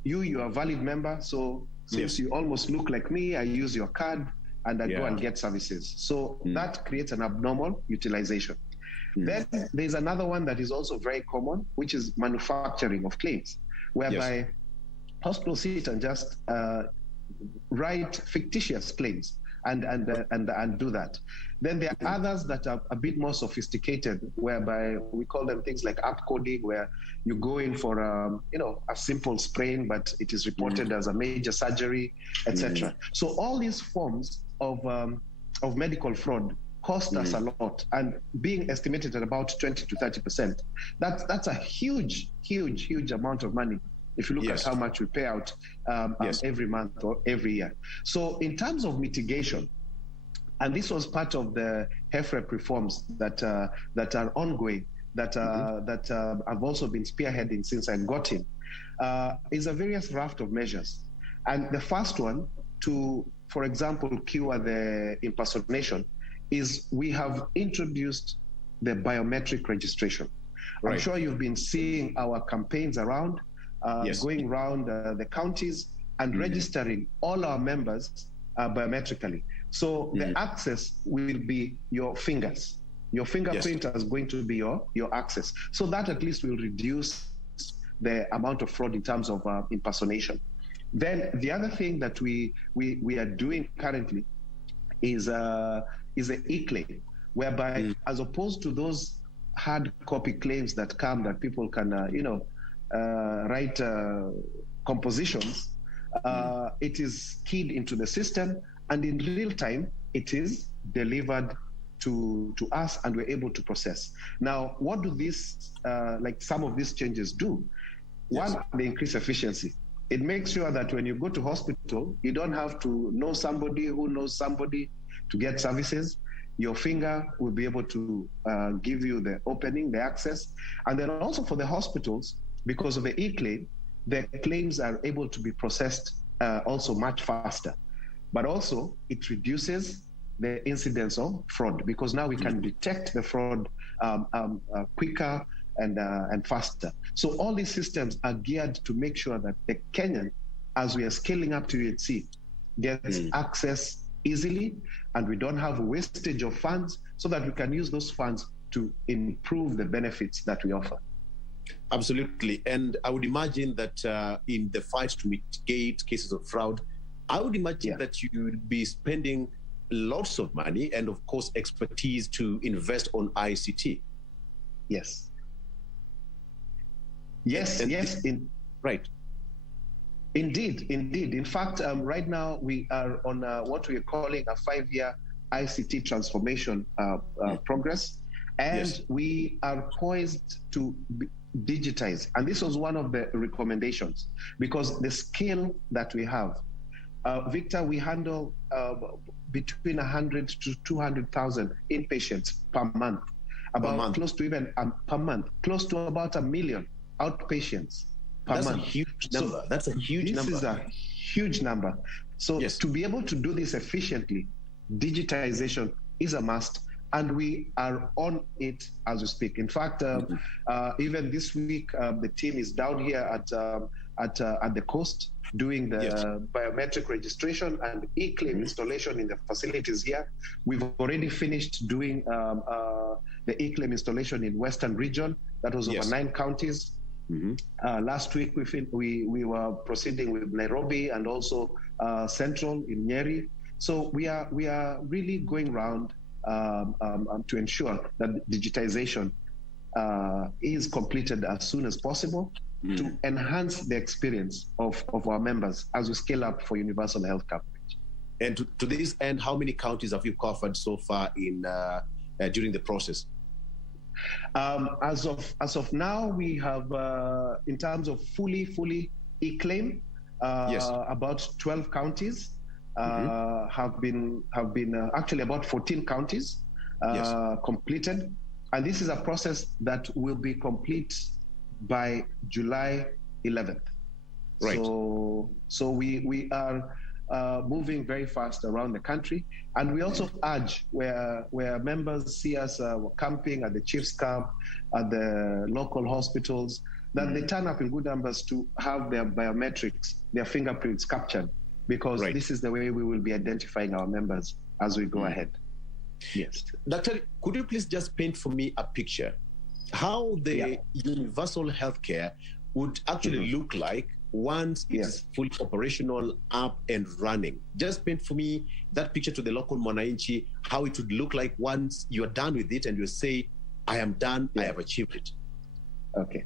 you are a valid member, so since you almost look like me, I use your card and I go and get services. So that creates an abnormal utilization. Then there's another one that is also very common, which is manufacturing of claims, whereby hospitals sit and just write fictitious claims and do that. Then there are others that are a bit more sophisticated, whereby we call them things like app coding, where you go in for a simple sprain, but it is reported as a major surgery, etc. So all these forms of medical fraud cost us a lot, and being estimated at about 20 to 30%. That's a huge amount of money if you look at how much we pay out every month or every year. So in terms of mitigation, and this was part of the HEFREP reforms that are ongoing, that I've also been spearheading since I got in, is a various raft of measures. And the first one to, for example, cure the impersonation is we have introduced the biometric registration. I'm sure you've been seeing our campaigns around, going around the counties and registering all our members biometrically. So the access will be your fingers. Your fingerprint is going to be your access. So that at least will reduce the amount of fraud in terms of impersonation. Then the other thing that we are doing currently is an e-claim, whereby as opposed to those hard copy claims that come that people can write compositions, it is keyed into the system, and in real time it is delivered to us, and we're able to process. Now, what do these some of these changes do? One, they increase efficiency. It makes sure that when you go to hospital, you don't have to know somebody who knows somebody to get services. Your finger will be able to give you the opening, the access. And then also for the hospitals, because of the e-claim, the claims are able to be processed also much faster. But also it reduces the incidence of fraud, because now we can detect the fraud quicker and faster. So all these systems are geared to make sure that the Kenyan, as we are scaling up to UHC, gets access easily, and we don't have wastage of funds, so that we can use those funds to improve the benefits that we offer. Absolutely. And I would imagine that in the fight to mitigate cases of fraud, I would imagine that you would be spending lots of money and, of course, expertise to invest on ICT. Yes. Right. Indeed. In fact, right now we are on what we are calling a 5-year ICT transformation progress, and we are poised to digitize. And this was one of the recommendations, because the scale that we have, Victor, we handle between 100 to 200,000 inpatients per month, close to even per month, close to about 1 million outpatients per month. That's a huge number. That's a huge number. This is a huge number. So to be able to do this efficiently, digitization is a must. And we are on it as we speak. In fact, even this week, the team is down here at the coast doing the biometric registration and e-claim installation in the facilities here. We've already finished doing the e-claim installation in Western Region. That was over 9 counties. Last week, we were proceeding with Nairobi and also Central in Nyeri. So we are really going around to ensure that digitization is completed as soon as possible to enhance the experience of our members as we scale up for universal health coverage. And to this end, how many counties have you covered so far in during the process? As of now, we have, in terms of fully e-claim, about 12 counties. Have been actually about 14 counties completed, and this is a process that will be complete by July 11th. Right. So we are moving very fast around the country, and we also urge where members see us camping at the Chiefs Camp, at the local hospitals, that they turn up in good numbers to have their biometrics, their fingerprints captured, because this is the way we will be identifying our members as we go ahead. Yes. Doctor, could you please just paint for me a picture how the universal healthcare would actually look like once it is fully operational, up and running? Just paint for me that picture to the local mwananchi, how it would look like once you're done with it and you say, I am done, I have achieved it. Okay.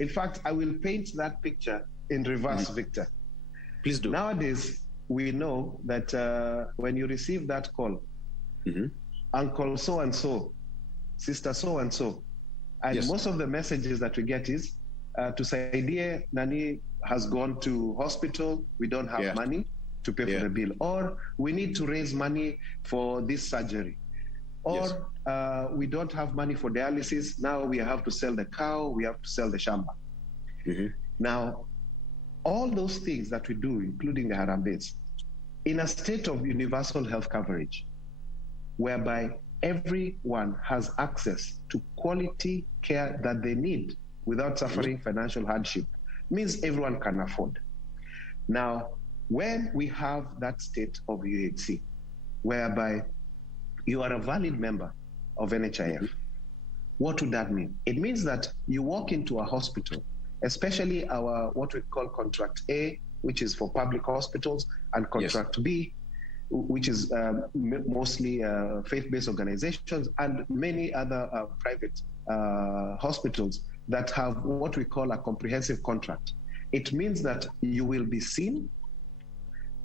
In fact, I will paint that picture in reverse, Victor. Please do. Nowadays, we know that when you receive that call, Uncle so-and-so, Sister so-and-so, and most of the messages that we get is, to Saidie, Nani has gone to hospital, we don't have money to pay for the bill, or we need to raise money for this surgery, or we don't have money for dialysis, now we have to sell the cow, we have to sell the shamba. Now, all those things that we do, including the harambes, in a state of universal health coverage, whereby everyone has access to quality care that they need without suffering financial hardship, means everyone can afford. Now, when we have that state of UHC, whereby you are a valid member of NHIF, what would that mean? It means that you walk into a hospital, especially our what we call contract A, which is for public hospitals, and contract B, which is mostly faith-based organizations and many other private hospitals that have what we call a comprehensive contract. It means that you will be seen.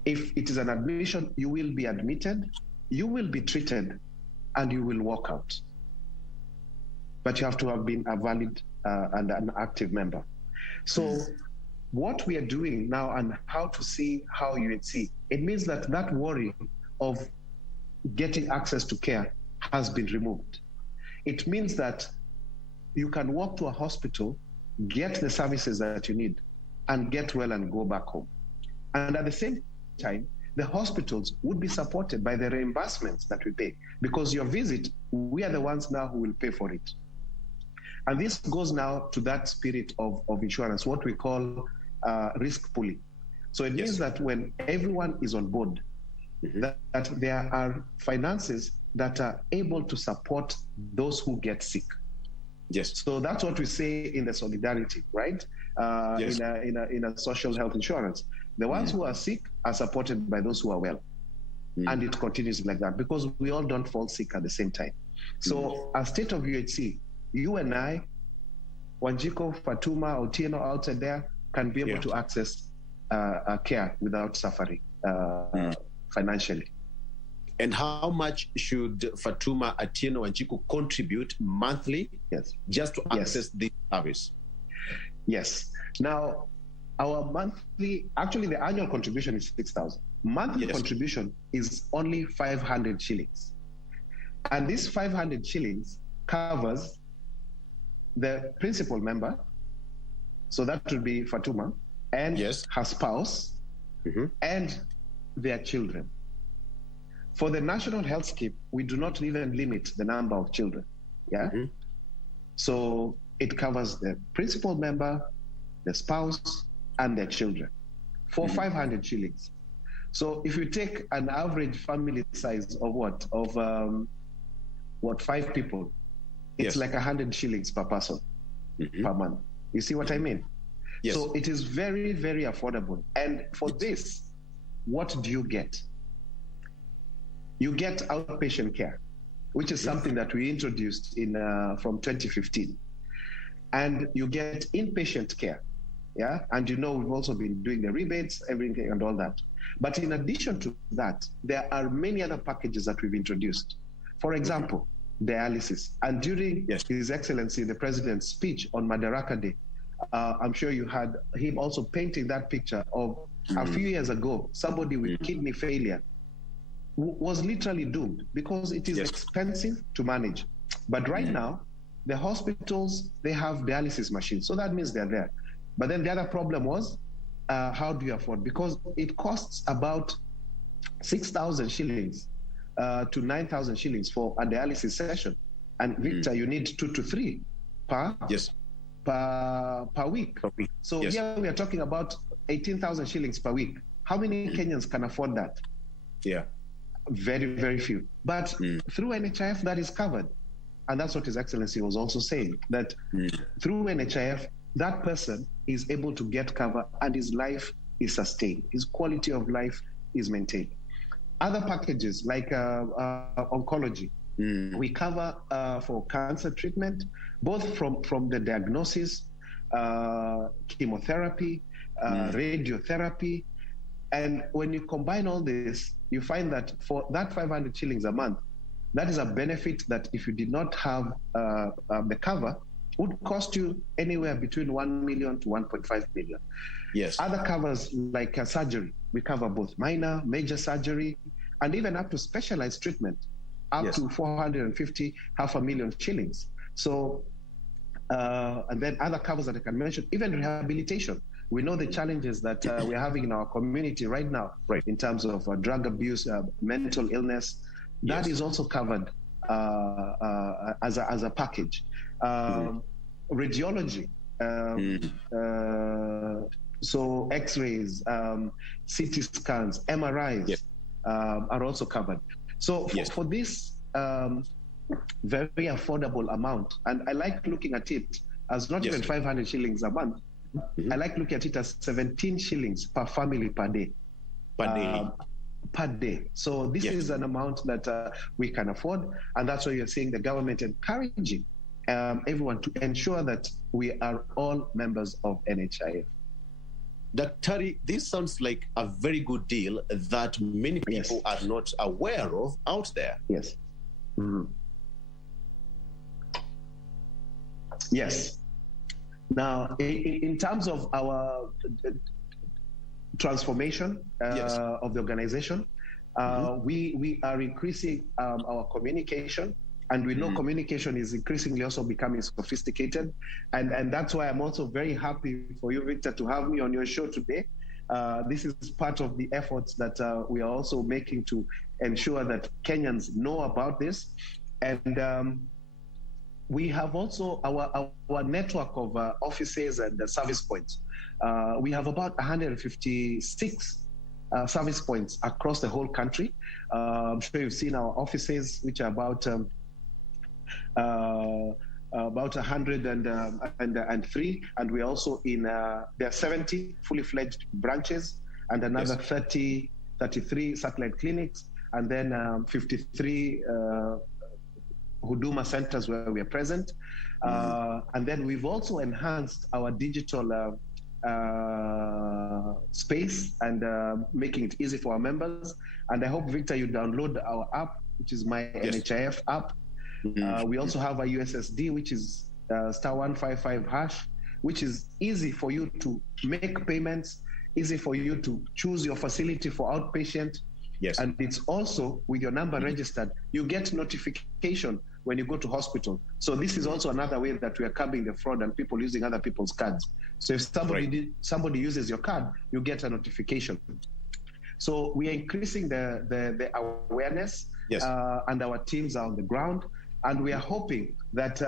If it is an admission, you will be admitted, you will be treated, and you will walk out. But you have to have been a valid and an active member. So what we are doing now and how to see how you would see, it means that that worry of getting access to care has been removed. It means that you can walk to a hospital, get the services that you need, and get well and go back home. And at the same time, the hospitals would be supported by the reimbursements that we pay, because your visit, we are the ones now who will pay for it. And this goes now to that spirit of insurance, what we call risk pooling. So it means that when everyone is on board, that there are finances that are able to support those who get sick. Yes. So that's what we say in the solidarity, right? In a social health insurance. The ones who are sick are supported by those who are well. And it continues like that because we all don't fall sick at the same time. So a state of UHC, you and I, Wanjiko, Fatuma, Otieno outside there can be able to access care without suffering financially. And how much should Fatuma, Atieno, and Chiku contribute monthly just to access this service? Yes. Now, our monthly, actually the annual contribution is 6,000. Monthly contribution is only 500 shillings. And this 500 shillings covers the principal member, so that would be Fatuma, and her spouse, and their children. For the national health scheme, we do not even limit the number of children. Yeah. So it covers the principal member, the spouse, and their children for 500 shillings. So if you take an average family size of what 5 people, it's like 100 shillings per person per month. You see what I mean? Yes. So it is very, very affordable. And for this, what do you get? You get outpatient care, which is something that we introduced from 2015. And you get inpatient care. Yeah. And we've also been doing the rebates, everything and all that. But in addition to that, there are many other packages that we've introduced. For example, dialysis. And during His Excellency, the President's speech on Madaraka Day, I'm sure you had him also painting that picture of a few years ago, somebody with kidney failure was literally doomed because it is expensive to manage. But right now, the hospitals, they have dialysis machines. So that means they're there. But then the other problem was, how do you afford? Because it costs about 6,000 shillings to 9,000 shillings for a dialysis session. And Victor, you need 2 to 3 per week. So here we are talking about 18,000 shillings per week. How many Kenyans can afford that? Yeah. Very, very few. But through NHIF, that is covered. And that's what His Excellency was also saying, that through NHIF, that person is able to get cover and his life is sustained. His quality of life is maintained. Other packages like oncology, we cover for cancer treatment, both from the diagnosis, chemotherapy, radiotherapy. And when you combine all this, you find that for that 500 shillings a month, that is a benefit that if you did not have the cover, would cost you anywhere between 1 million to 1.5 million. Yes. Other covers like surgery, we cover both minor, major surgery, and even up to specialized treatment, up to 450, 500,000 shillings. So, and then other covers that I can mention, even rehabilitation. We know the challenges that we're having in our community right now, in terms of drug abuse, mental illness. That is also covered as a package. Radiology, so X-rays, CT scans, MRIs are also covered. So for this very affordable amount, and I like looking at it as not even 500 shillings a month, I like looking at it as 17 shillings per family per day. Per day. So this is an amount that we can afford, and that's why you're seeing the government encouraging everyone to ensure that we are all members of NHIF. Daktari, this sounds like a very good deal that many people are not aware of out there. Yes. Yes. Now, in terms of our transformation of the organization, we are increasing our communication, and we know communication is increasingly also becoming sophisticated, and that's why I'm also very happy for you, Victor, to have me on your show today. This is part of the efforts that we are also making to ensure that Kenyans know about this, and we have also our network of offices and service points. We have about 156 service points across the whole country. I'm sure you've seen our offices, which are about 103, and we're also in there are 70 fully fledged branches and another 33 satellite clinics, and then 53 Huduma centers where we are present. And then we've also enhanced our digital space and making it easy for our members. And I hope, Victor, you download our app, which is my NHIF app. We also have a USSD, which is *155#, which is easy for you to make payments, easy for you to choose your facility for outpatient. Yes. And it's also with your number registered, you get notification when you go to hospital. So this is also another way that we are curbing the fraud and people using other people's cards. So if somebody uses your card, you get a notification. So we are increasing the awareness, Yes. and our teams are on the ground, and we are hoping that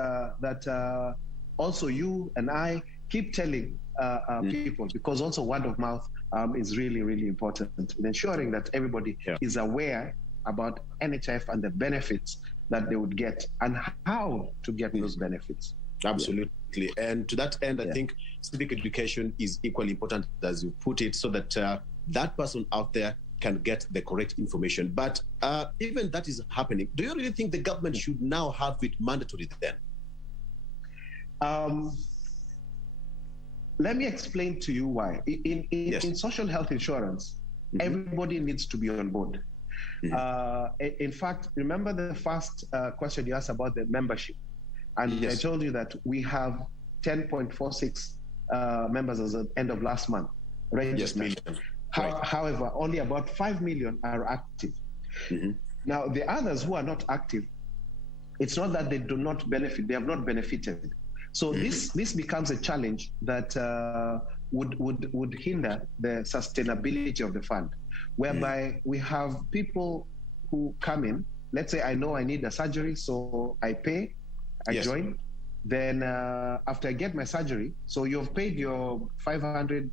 also you and I keep telling people, because also word of mouth is really, really important in ensuring that everybody is aware about NHIF and the benefits that they would get and how to get those benefits. Absolutely. And to that end, I think civic education is equally important, as you put it, so that that person out there can get the correct information. But even that is happening. Do you really think the government should now have it mandatory then? Let me explain to you why. In social health insurance, everybody needs to be on board. In fact, remember the first question you asked about the membership. And I told you that we have 10.46 members as of the end of last month registered. However, only about 5 million are active. Now, the others who are not active, it's not that they do not benefit, they have not benefited. So this becomes a challenge that would hinder the sustainability of the fund, whereby we have people who come in, let's say I know I need a surgery, so I pay, I join. Then after I get my surgery, so you've paid your 500,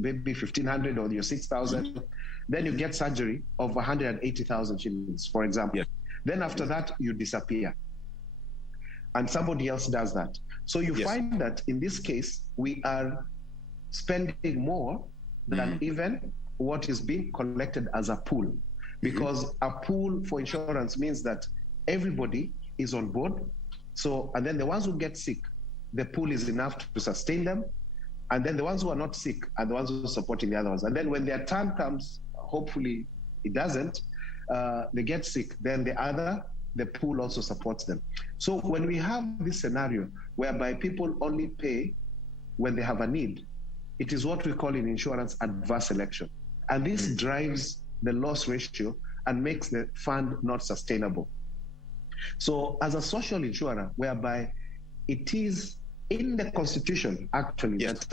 maybe 1,500 or your 6,000, then you get surgery of 180,000 shillings, for example. Then after that, you disappear. And somebody else does that. So you find that in this case, we are spending more than even what is being collected as a pool. Because a pool for insurance means that everybody is on board. So, and then the ones who get sick, the pool is enough to sustain them. And then the ones who are not sick are the ones who are supporting the other ones. And then when their time comes, hopefully it doesn't, they get sick, then the pool also supports them. So when we have this scenario whereby people only pay when they have a need, it is what we call in insurance adverse selection. And this drives the loss ratio and makes the fund not sustainable. So as a social insurer, whereby it is in the constitution actually that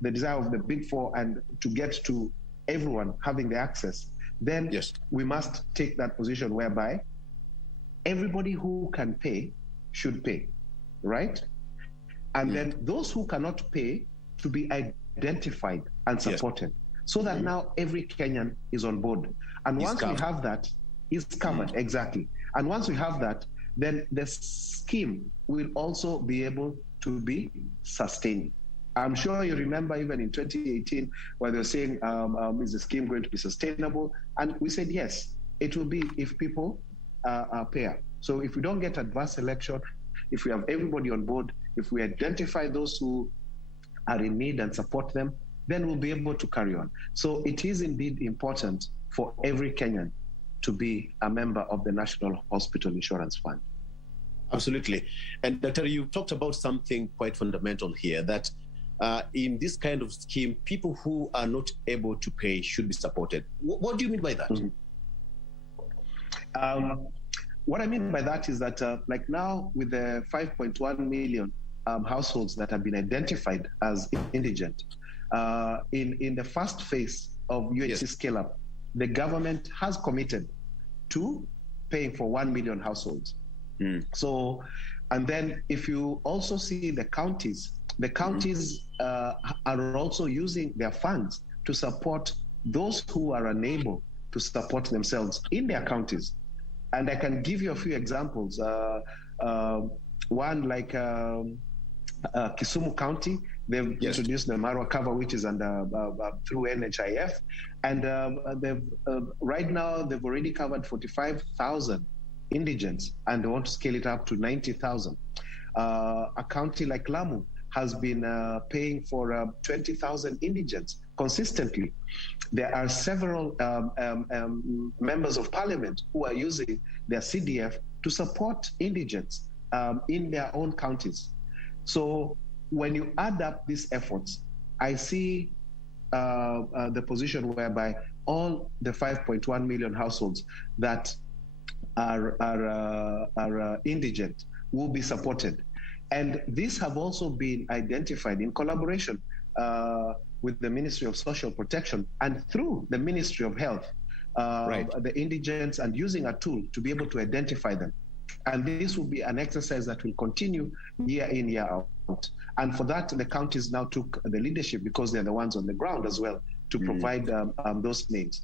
the desire of the big four and to get to everyone having the access, then we must take that position whereby everybody who can pay should pay, right? And then those who cannot pay to be identified and supported, so that now every Kenyan is on board. And once we have that, is covered, exactly. And once we have that, then the scheme will also be able to be sustained. I'm sure you remember even in 2018, where they were saying, is the scheme going to be sustainable? And we said, yes, it will be if people pay up. So if we don't get adverse selection, if we have everybody on board, if we identify those who are in need and support them, then we'll be able to carry on. So it is indeed important for every Kenyan to be a member of the National Hospital Insurance Fund. Absolutely. And Dr. you talked about something quite fundamental here, that in this kind of scheme, people who are not able to pay should be supported. What do you mean by that? What I mean by that is that, like now with the 5.1 million households that have been identified as indigent, in the first phase of UHC scale-up, the government has committed to paying for 1 million households. So, and then if you also see the counties are also using their funds to support those who are unable to support themselves in their counties. And I can give you a few examples. One like Kisumu County, they've introduced the Marwa cover, which is under through NHIF, and they've right now they've already covered 45,000 indigents, and they want to scale it up to 90,000. A county like Lamu has been paying for 20,000 indigents consistently. There are several members of parliament who are using their CDF to support indigents in their own counties. So when you add up these efforts, I see the position whereby all the 5.1 million households that are indigent will be supported. And these have also been identified in collaboration with the Ministry of Social Protection and through the Ministry of Health, the indigents, and using a tool to be able to identify them. And this will be an exercise that will continue year in, year out. And for that, the counties now took the leadership because they're the ones on the ground as well to provide those names.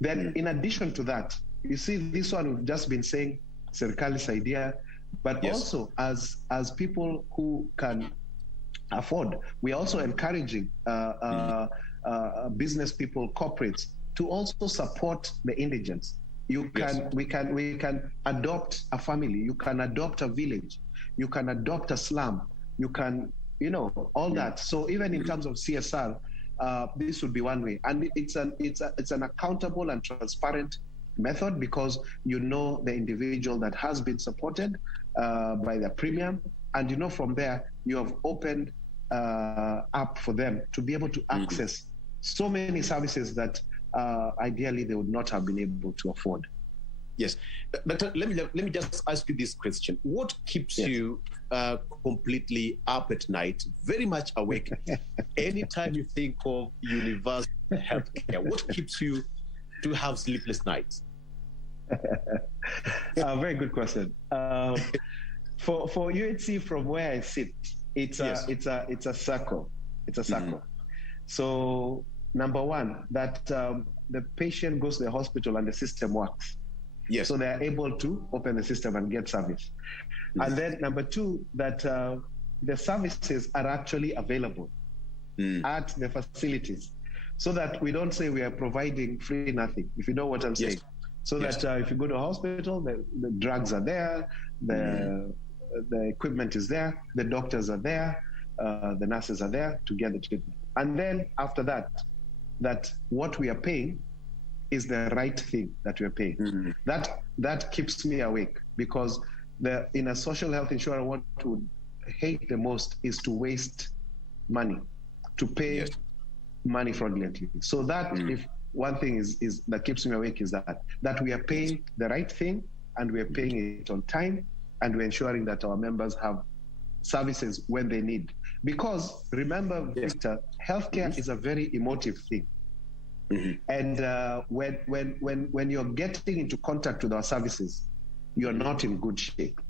Then in addition to that, you see this one we've just been saying, Serikali Saidia, but also as people who can afford, we're also encouraging business people, corporates, to also support the indigents. We can adopt a family, you can adopt a village, you can adopt a slum, you can, all that. So even in terms of CSR, this would be one way, and it's an accountable and transparent method, because the individual that has been supported by the premium, and from there you have opened up for them to be able to access so many services that ideally they would not have been able to afford. Yes, but let me just ask you this question: what keeps you completely up at night, very much awake, anytime you think of universal healthcare? What keeps you to have sleepless nights? Very good question. For UHC, from where I sit, it's a circle. It's a circle. So number one, that the patient goes to the hospital and the system works. Yes. So they are able to open the system and get service. And then number two, that the services are actually available at the facilities, so that we don't say we are providing free nothing, if you know what I'm saying. So that if you go to a hospital, the drugs are there, the equipment is there, the doctors are there, the nurses are there to get the treatment. And then after that what we are paying is the right thing that we're paying. That keeps me awake, because in a social health insurer, what would hate the most is to waste money, to pay money fraudulently. So that if one thing is that keeps me awake is that we are paying the right thing, and we are paying it on time, and we're ensuring that our members have services when they need. Because remember, Victor, healthcare is a very emotive thing. And when you're getting into contact with our services, you're not in good shape.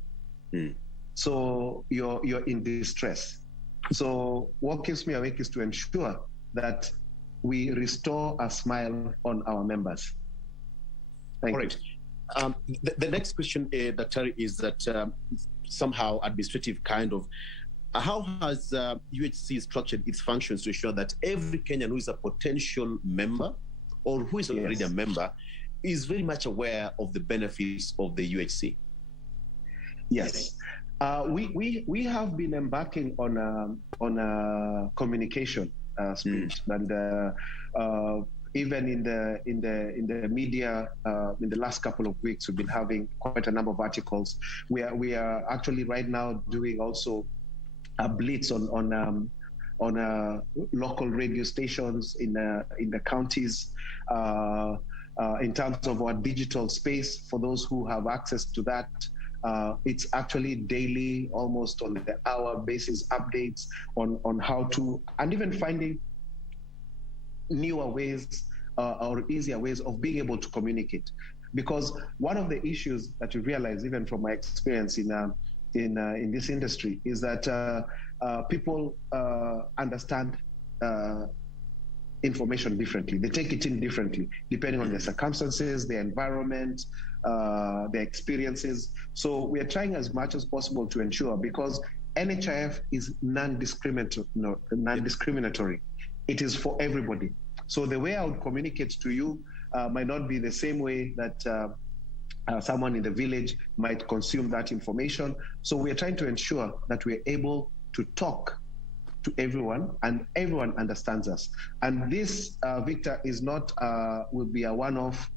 So you're in distress. So what keeps me awake is to ensure that we restore a smile on our members. Thank you. The next question, Dr. is that somehow administrative kind of, how has UHC structured its functions to ensure that every Kenyan who is a potential member or who is already a member is very much aware of the benefits of the UHC? Yes. We have been embarking on a communication speech, and even in the media in the last couple of weeks, we've been having quite a number of articles. We are actually right now doing also a blitz on local radio stations in the counties in terms of our digital space. For those who have access to that, it's actually daily, almost on the hour basis, updates on how to, and even finding newer ways or easier ways of being able to communicate. Because one of the issues that you realize, even from my experience in this industry, is that people understand information differently. They take it in differently, depending on their circumstances, their environment, their experiences. So we are trying as much as possible to ensure, because NHIF is non-discriminatory. It is for everybody. So the way I would communicate to you might not be the same way that someone in the village might consume that information. So we are trying to ensure that we're able to talk to everyone and everyone understands us. And this, Victor, is not, will be a one-off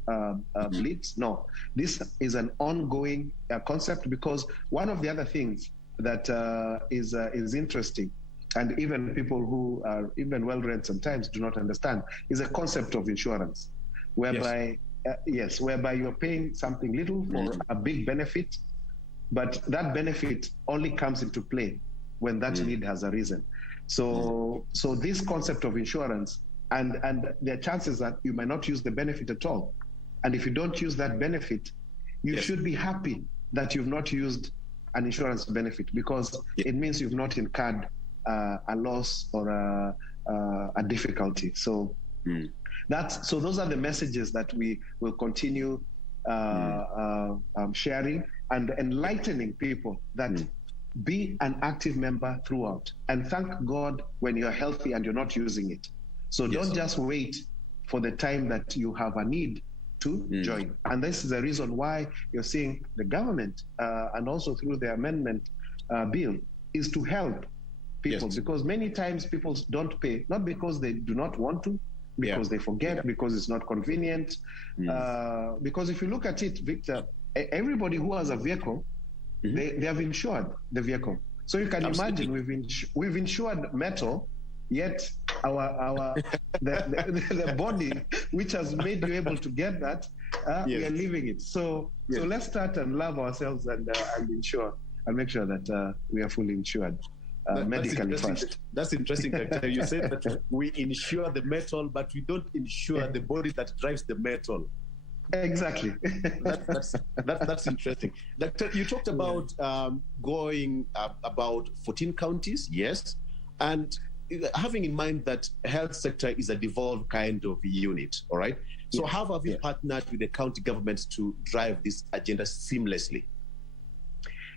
blitz. No, this is an ongoing concept, because one of the other things that is interesting, and even people who are even well-read sometimes do not understand, is a concept of insurance, whereby whereby you're paying something little for a big benefit, but that benefit only comes into play when that need has arisen. So this concept of insurance, and there are chances that you might not use the benefit at all. And if you don't use that benefit, you should be happy that you've not used an insurance benefit, because it means you've not incurred a loss or a difficulty. So those are the messages that we will continue sharing and enlightening people that be an active member throughout, and thank God when you're healthy and you're not using it. So don't just wait for the time that you have a need to join. And this is the reason why you're seeing the government and also through the amendment bill is to help people, because many times people don't pay, not because they do not want to, because they forget, because it's not convenient. Because if you look at it, Victor, everybody who has a vehicle, they have insured the vehicle. So you can imagine we've insured metal, yet the body which has made you able to get that, we are leaving it. So let's start and love ourselves and insure and make sure that we are fully insured. Medically first. That's interesting, Doctor. You said that we insure the metal, but we don't insure the body that drives the metal. Exactly. That's interesting. Doctor, you talked about going about 14 counties, yes, and having in mind that health sector is a devolved kind of unit, all right? So how have you partnered with the county governments to drive this agenda seamlessly?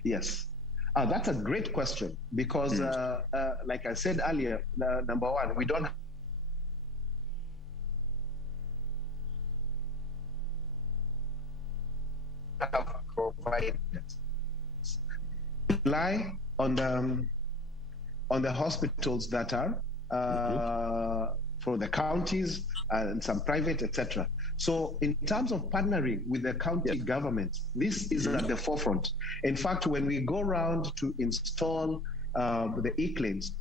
Yes. That's a great question, because like I said earlier, number one, we don't have providers. Rely on the hospitals that are for the counties and some private, etc. So in terms of partnering with the county governments, this is at the forefront. In fact, when we go around to install the e-claims,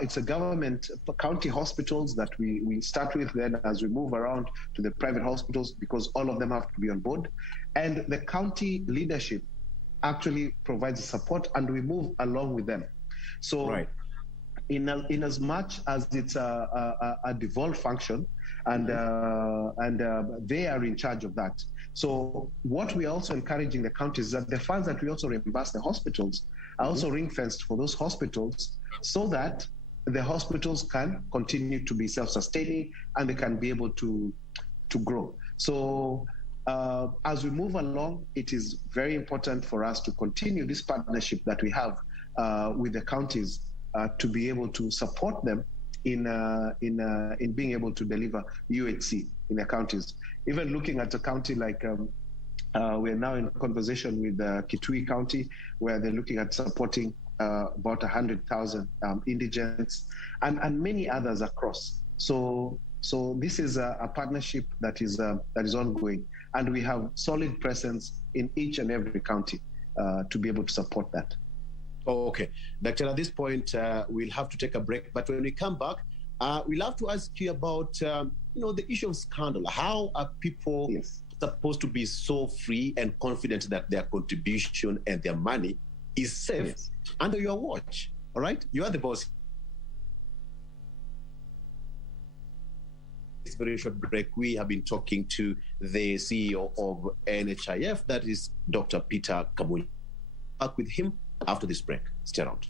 it's a government, county hospitals that we start with, then as we move around to the private hospitals, because all of them have to be on board. And the county leadership actually provides support, and we move along with them. So in as much as it's a devolved function, and they are in charge of that. So what we are also encouraging the counties is that the funds that we also reimburse the hospitals are also ring-fenced for those hospitals, so that the hospitals can continue to be self-sustaining and they can be able to grow. So as we move along, it is very important for us to continue this partnership that we have with the counties to be able to support them in being able to deliver UHC in the counties. Even looking at a county like we're now in conversation with Kitui County, where they're looking at supporting about 100,000 indigents and many others across. So this is a partnership that is ongoing, and we have solid presence in each and every county to be able to support that. Oh, okay. Doctor, at this point, we'll have to take a break. But when we come back, we'll have to ask you about, the issue of scandal. How are people supposed to be so free and confident that their contribution and their money is safe under your watch? All right? You are the boss. It's a very short break. We have been talking to the CEO of NHIF, that is Dr. Peter Kamunyi. Back with him after this break. Stay around.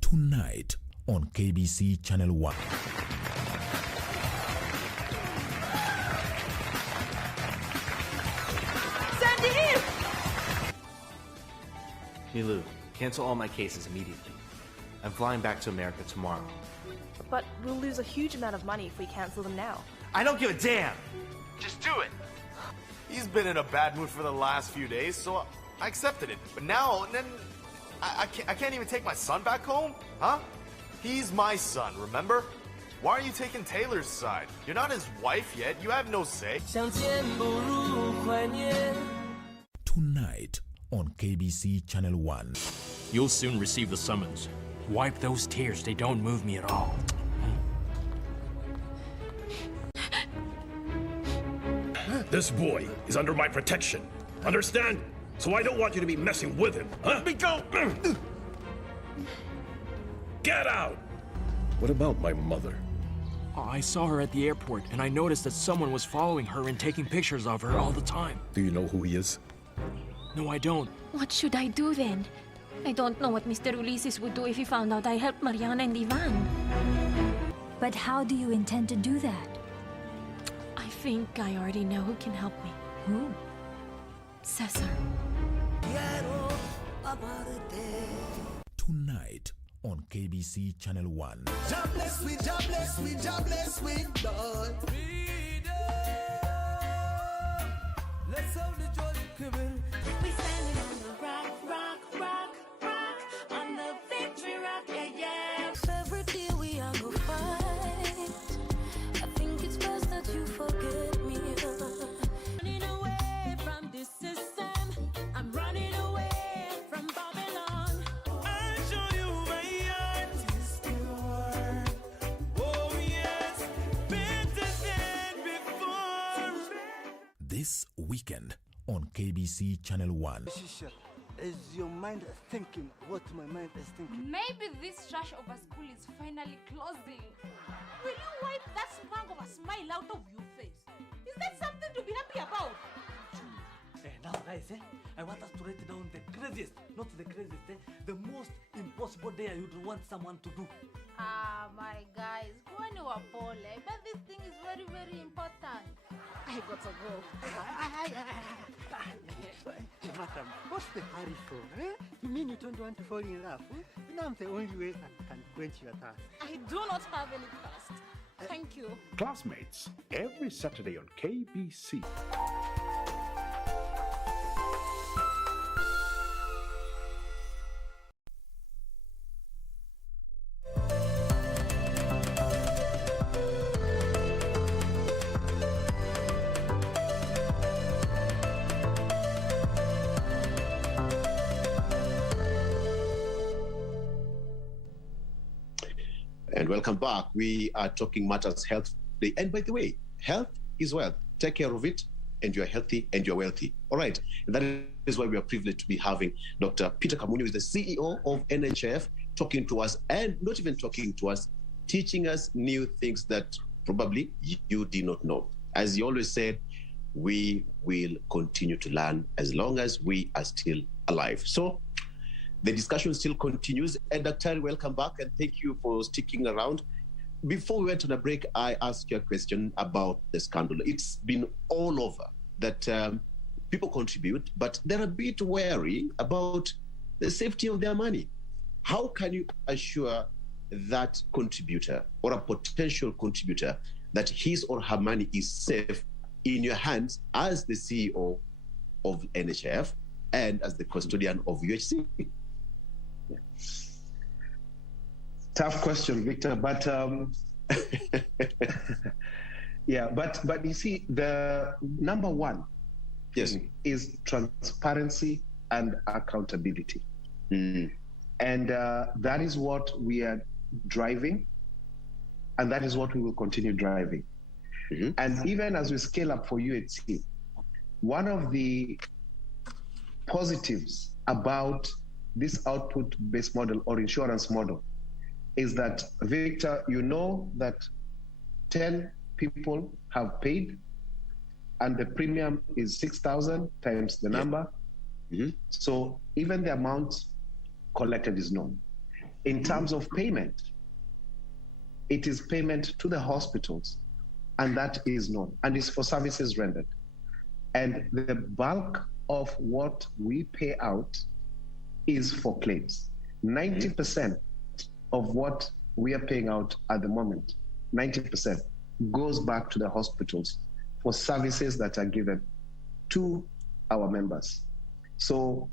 Tonight on KBC Channel 1. Milu, cancel all my cases immediately. I'm flying back to America tomorrow. But we'll lose a huge amount of money if we cancel them now. I don't give a damn! Just do it! He's been in a bad mood for the last few days, so I accepted it. But now, then, I can't even take my son back home? Huh? He's my son, remember? Why are you taking Taylor's side? You're not his wife yet. You have no say. Tonight on KBC Channel 1. You'll soon receive the summons. Wipe those tears. They don't move me at all. This boy is under my protection. Understand? So I don't want you to be messing with him. Huh? Let me go! Get out! What about my mother? I saw her at the airport, and I noticed that someone was following her and taking pictures of her all the time. Do you know who he is? No, I don't. What should I do then? I don't know what Mr. Ulysses would do if he found out I helped Mariana and Ivan. But how do you intend to do that? I think I already know who can help me. Who? Cesar. Tonight on KBC Channel 1. God bless me, God bless me, God bless me, Lord. Let's have the joy coming. We standing on the rock, rock, rock, rock, on the victory rock, yeah, yeah. Every day we are go fight. I think it's best that you forget me. Running away from this system. I'm running away from Babylon. I'll show you my heart is pure. Oh yes, better than before. This weekend on KBC Channel 1. Is your mind thinking what my mind is thinking? Maybe this rush over school is finally closing. Will you wipe that smug of a smile out of your face? Is that something to be happy about? Now guys, I want us to write down the craziest, not the craziest, the most impossible day you'd want someone to do. My guys, kwani wapole, but this thing is very, very important. I got to go. Madam, what's the hurry for? You mean you don't want to fall in love? You know I'm the only way I can quench your thirst. I do not have any thirst. Thank you. Classmates, every Saturday on KBC. And welcome back. We are talking matters health today. And by the way, health is wealth. Take care of it, and you're healthy and you're wealthy. All right. And that is why we are privileged to be having Dr. Peter Kamunyu, who is the CEO of NHIF, talking to us, and not even talking to us, teaching us new things that probably you did not know. As he always said, we will continue to learn as long as we are still alive. So the discussion still continues. And Dr. welcome back, and thank you for sticking around. Before we went on a break, I asked you a question about the scandal. It's been all over that people contribute, but they're a bit wary about the safety of their money. How can you assure that contributor or a potential contributor that his or her money is safe in your hands as the CEO of NHIF and as the custodian of UHC? Tough question, Victor, but yeah, but you see, the number one is transparency and accountability. And that is what we are driving, and that is what we will continue driving. And even as we scale up for UHC, one of the positives about this output-based model or insurance model is that, Victor, you know that 10 people have paid and the premium is 6,000 times the number. So even the amount collected is known. In terms of payment, it is payment to the hospitals, and that is known, and is for services rendered. And the bulk of what we pay out is for claims. 90% of what we are paying out at the moment, 90%, goes back to the hospitals for services that are given to our members. So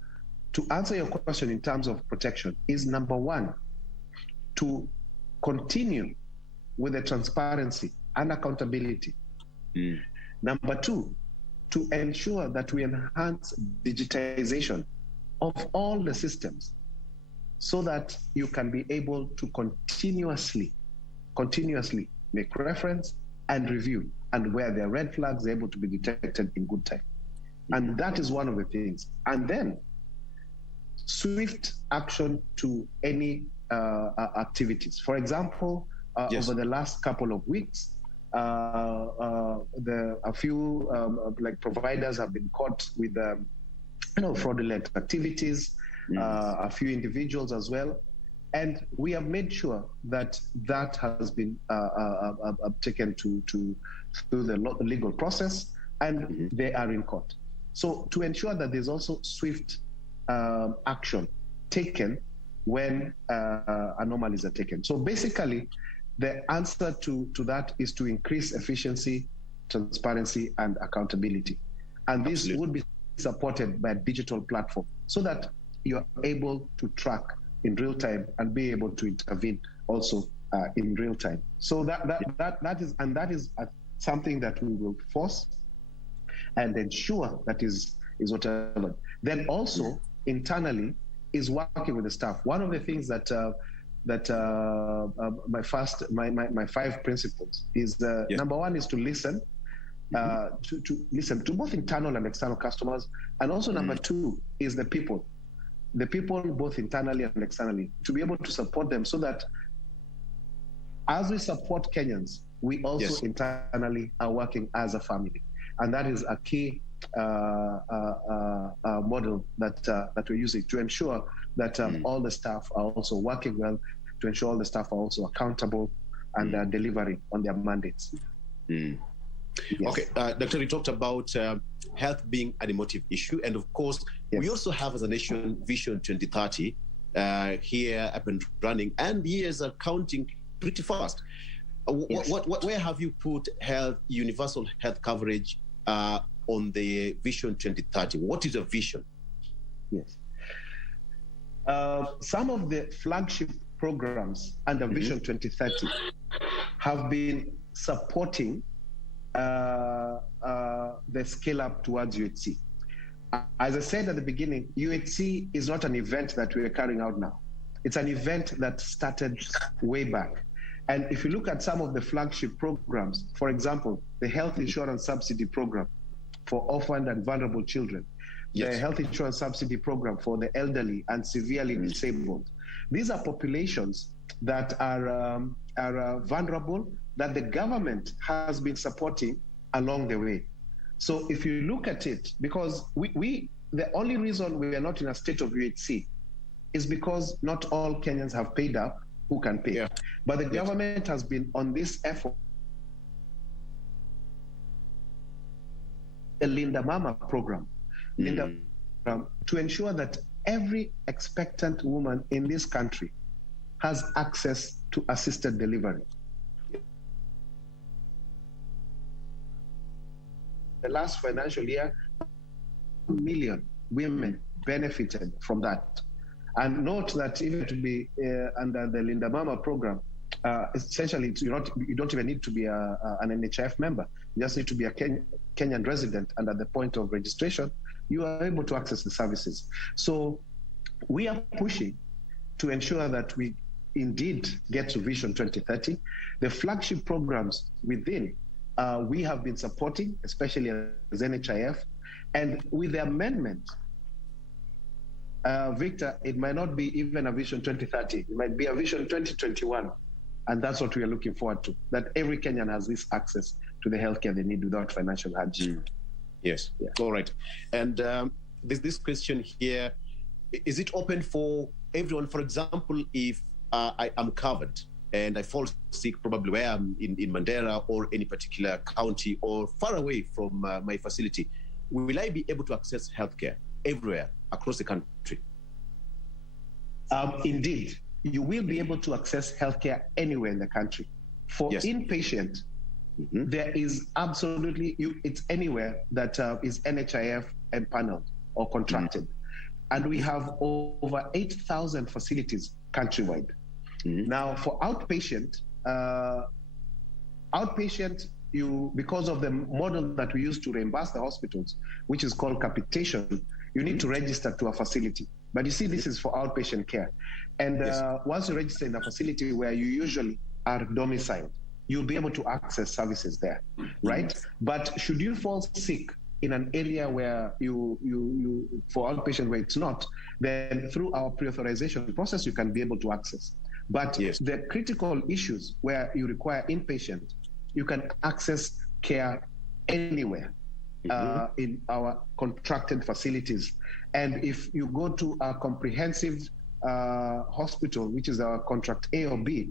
to answer your question in terms of protection is, number one, to continue with the transparency and accountability. Number two, to ensure that we enhance digitization of all the systems so that you can be able to continuously make reference and review, and where there are red flags, they're able to be detected in good time. And that is one of the things. And then swift action to any activities. For example, over the last couple of weeks, a few like providers have been caught with fraudulent activities, a few individuals as well. And we have made sure that that has been taken through the legal process, and they are in court. So to ensure that there's also swift action taken when anomalies are taken. So basically, the answer to that is to increase efficiency, transparency, and accountability. And this would be supported by a digital platform so that you're able to track in real time and be able to intervene also in real time. So that is something that we will force and ensure that is whatever. Then also internally is working with the staff. One of the things that my 5 principles is number one is to listen, to listen to both internal and external customers, and also number 2 is the people both internally and externally, to be able to support them so that as we support Kenyans, we also internally are working as a family. And that is a key model that we're using to ensure that all the staff are also working well, to ensure all the staff are also accountable and delivering on their mandates. Okay, Doctor, you talked about health being an emotive issue, and of course, we also have as a nation Vision 2030 here up and running, and years are counting pretty fast. Where have you put universal health coverage on the Vision 2030? What is a vision? Yes. Some of the flagship programs under Vision 2030 have been supporting the scale up towards UHC. As I said at the beginning, UHC is not an event that we are carrying out now. It's an event that started way back. And if you look at some of the flagship programs, for example, the health insurance subsidy program for orphaned and vulnerable children, the health insurance subsidy program for the elderly and severely disabled. These are populations that are vulnerable, that the government has been supporting along the way. So if you look at it, because the only reason we are not in a state of UHC is because not all Kenyans have paid up who can pay. But the government has been on this effort. The Linda Mama program, to ensure that every expectant woman in this country has access to assisted delivery. The last financial year, 1 million women benefited from that. And note that even to be under the Linda Mama program, essentially you don't even need to be an NHIF member. You just need to be a Kenyan resident, and at the point of registration, you are able to access the services. So we are pushing to ensure that we indeed get to Vision 2030. The flagship programs within, we have been supporting, especially as NHIF, and with the amendment, Victor, it might not be even a Vision 2030, it might be a Vision 2021. And that's what we are looking forward to, that every Kenyan has this access to the healthcare they need without financial hardship. Yes, all right. And there's this question here, is it open for everyone? For example, if I am covered and I fall sick, probably where I'm in Mandera or any particular county or far away from my facility, will I be able to access healthcare everywhere across the country? Indeed, you will be able to access healthcare anywhere in the country. For inpatient, there is absolutely, it's anywhere that is NHIF empaneled or contracted. And we have over 8,000 facilities countrywide. Now, for outpatient, because of the model that we use to reimburse the hospitals, which is called capitation, you need to register to a facility. But you see, this is for outpatient care. And once you register in a facility where you usually are domiciled, you'll be able to access services there, right? But should you fall sick in an area where for outpatient where it's not, then through our pre-authorization process, you can be able to access. But the critical issues where you require inpatient, you can access care anywhere in our contracted facilities. And if you go to a comprehensive hospital, which is our contract A or B,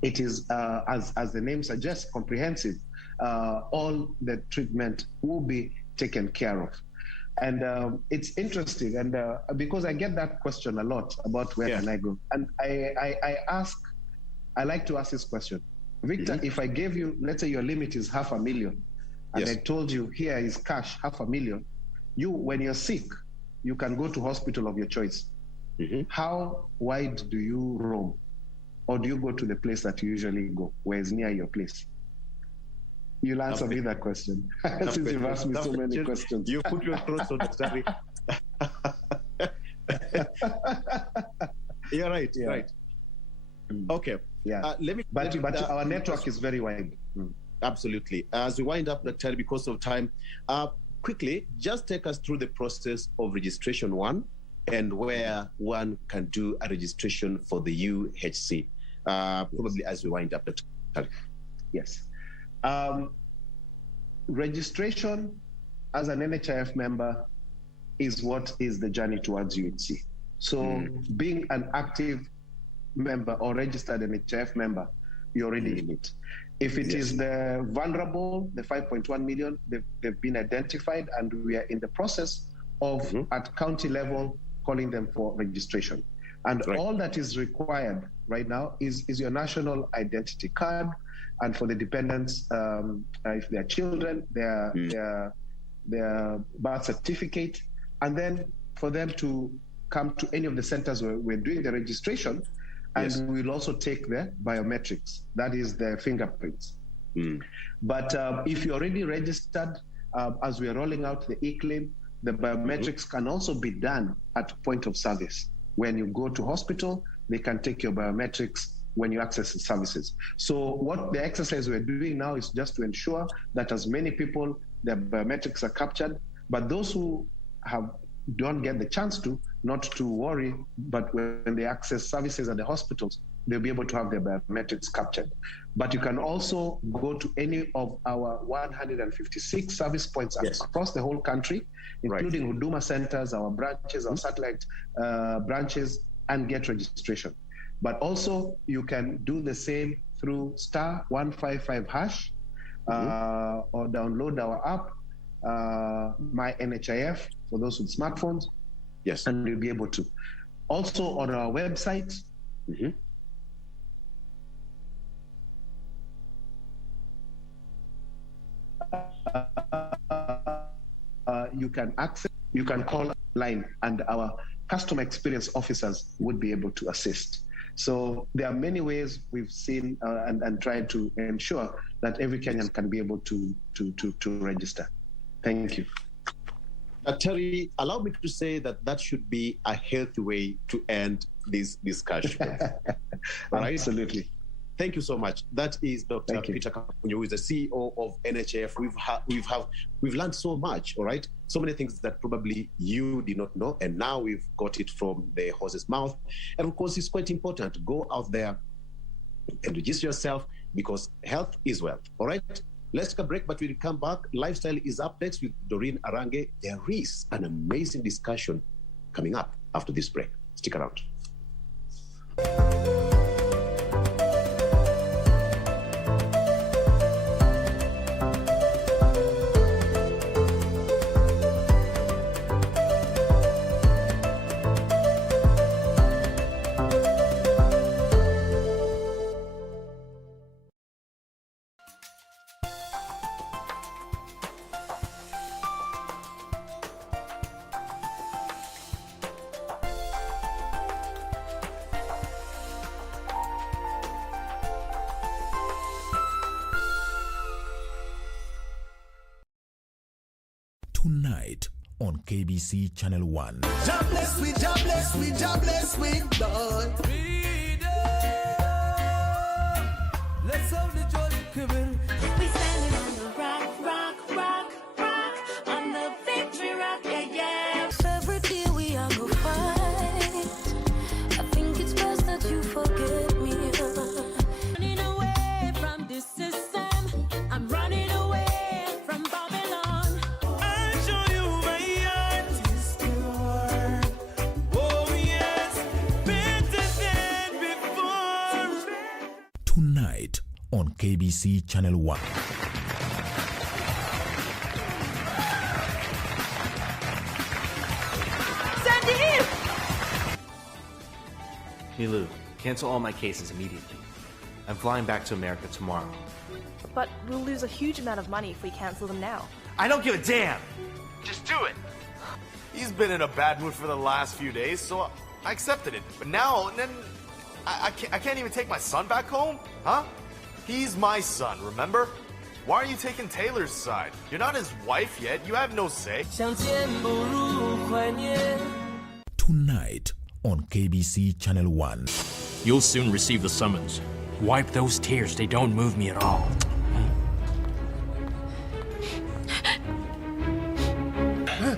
it is, as the name suggests, comprehensive. All the treatment will be taken care of. And it's interesting, and because I get that question a lot about where can I go. And I like to ask this question. Victor, if I gave you, let's say your limit is $500,000, and I told you here is cash, $500,000, when you're sick, you can go to hospital of your choice. How wide do you roam? Or do you go to the place that you usually go, where is near your place? You'll answer me that question. Since you've asked me so many questions. You put your throats on the study. You're right, right. Okay. Yeah. But our network is very wide. Absolutely. As we wind up, Dr. because of time, quickly, just take us through the process of registration one and where one can do a registration for the UHC. Probably as we wind up. Yes. Registration as an NHIF member is what is the journey towards UHC. So being an active member or registered NHIF member, you're already in it. If it is the vulnerable, the 5.1 million, they've been identified, and we are in the process of, at county level, calling them for registration. And all that is required right now is your national identity card, and for the dependents, if they're children, their birth certificate, and then for them to come to any of the centers where we're doing the registration, and we'll also take the biometrics, that is the fingerprints. But if you're already registered, as we are rolling out the e-claim, the biometrics can also be done at point of service. When you go to hospital, they can take your biometrics when you access the services. So what the exercise we're doing now is just to ensure that as many people, their biometrics are captured, but those who don't get the chance to, not to worry, but when they access services at the hospitals, they'll be able to have their biometrics captured. But you can also go to any of our 156 service points across the whole country, including Huduma centers, our branches, our satellite branches, and get registration. But also you can do the same through *155# or download our app, My NHIF, for those with smartphones. And you'll be able to. Also on our website, you can access, you can call line, and our customer experience officers would be able to assist. So there are many ways we've seen and tried to ensure that every Kenyan can be able to register. Thank you. Terry, allow me to say that should be a healthy way to end this discussion. Absolutely. Thank you so much. That is Dr. Peter Kapunyo, who is the CEO of NHIF. We've learned so much, all right? So many things that probably you did not know, and now we've got it from the horse's mouth. And of course, it's quite important to go out there and register yourself, because health is wealth, all right? Let's take a break, but we'll come back. Lifestyle is up next with Doreen Arange. There is an amazing discussion coming up after this break. Stick around. Tonight on KBC Channel 1. Jobless we, jobless we, jobless we, Lord. Let's have the joy coming. We standing on the rock, rock, rock, rock, on the victory rock, yeah, yeah. Every day we are go fight. I think it's best that you forget me. Running away from this system. I'm running away from Babylon. I'll show you my heart is pure. Oh yes, better than before. Tonight on KBC Channel 1. Milu, cancel all my cases immediately. I'm flying back to America tomorrow. But we'll lose a huge amount of money if we cancel them now. I don't give a damn! Just do it! He's been in a bad mood for the last few days, so I accepted it. But now, I can't even take my son back home? Huh? He's my son, remember? Why are you taking Taylor's side? You're not his wife yet. You have no say. Tonight on KBC Channel 1. You'll soon receive the summons. Wipe those tears, they don't move me at all.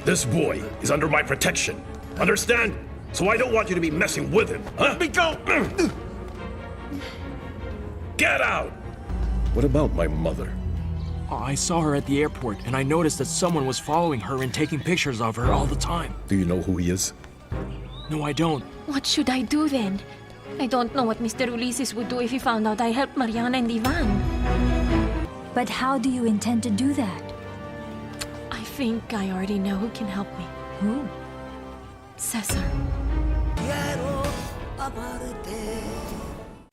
This boy is under my protection. Understand? So I don't want you to be messing with him, huh? Let me go! Get out! What about my mother? I saw her at the airport, and I noticed that someone was following her and taking pictures of her all the time. Do you know who he is? No, I don't. What should I do then? I don't know what Mr. Ulysses would do if he found out I helped Mariana and Ivan. But how do you intend to do that? I think I already know who can help me. Who? Cesar.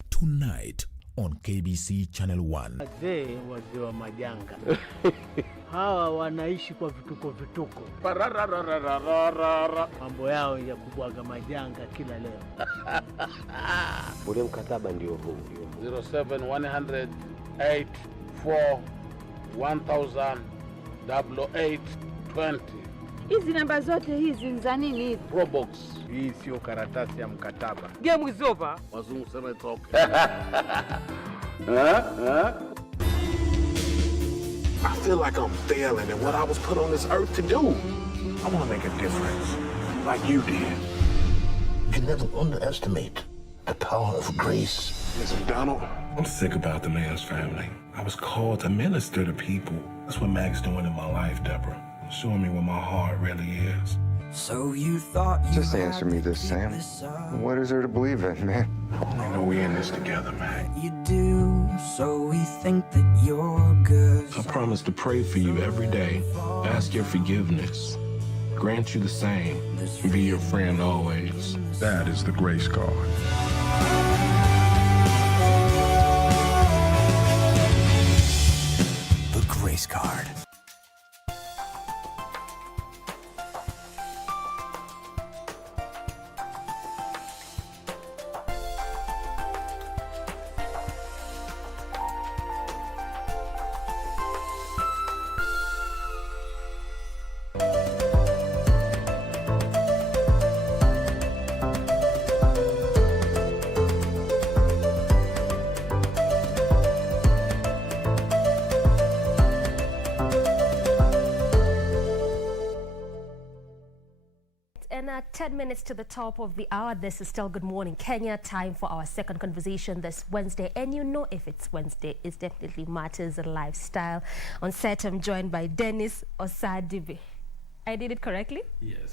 Tonight on KBC Channel 1. Wazee wa majanga. Hawa wanaishi kwa vituko. Mambo yao ya kubwaga majanga kila leo. Ule mkataba ndio huu. 07 184 1000 8820. Hizi namba zote hizi ni za nini hivi? Probox. Hii sio karatasi ya mkataba. Game is over. Wazungu sema talk. I feel like I'm failing in what I was put on this earth to do. I want to make a difference, like you did. You never underestimate the power of grace. Listen, Donald, I'm sick about the man's family. I was called to minister to people. That's what Mac's doing in my life, Deborah. Showing me what my heart really is. So you thought you Just answer me this, Sam. What is there to believe in, man? I know we're in this together, Mac. you do, so we think that you're good. I promise to pray for you every day, ask your forgiveness, grant you the same, and be your friend always. That is the grace card. The grace card. And 10 minutes to the top of the hour. This is still Good Morning Kenya. Time for our second conversation this Wednesday. And you know, if it's Wednesday, it definitely matters lifestyle. On set, I'm joined by Dennis Osadibe. I did it correctly? Yes.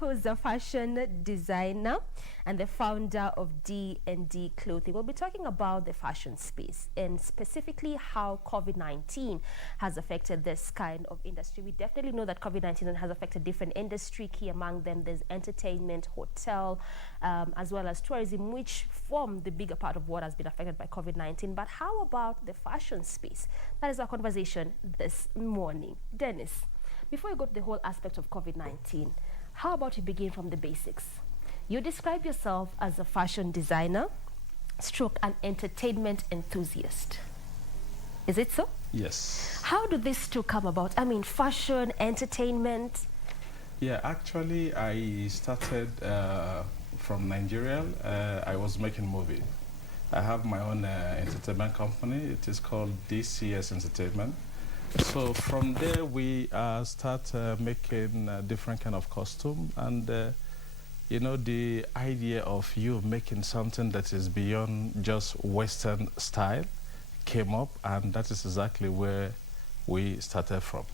Who's a fashion designer and the founder of D&D Clothing. We'll be talking about the fashion space and specifically how COVID-19 has affected this kind of industry. We definitely know that COVID-19 has affected different industry. Key among them, there's entertainment, hotel, as well as tourism, which form the bigger part of what has been affected by COVID-19. But how about the fashion space? That is our conversation this morning. Dennis, before you go to the whole aspect of COVID-19, how about you begin from the basics? You describe yourself as a fashion designer, stroke an entertainment enthusiast. Is it so? Yes. How did this two come about? I mean, fashion, entertainment. Yeah, actually, I started from Nigeria. I was making movie. I have my own entertainment company. It is called DCS Entertainment. So from there, we start making different kind of costume, and you know, the idea of you making something that is beyond just Western style came up, and that is exactly where we started from.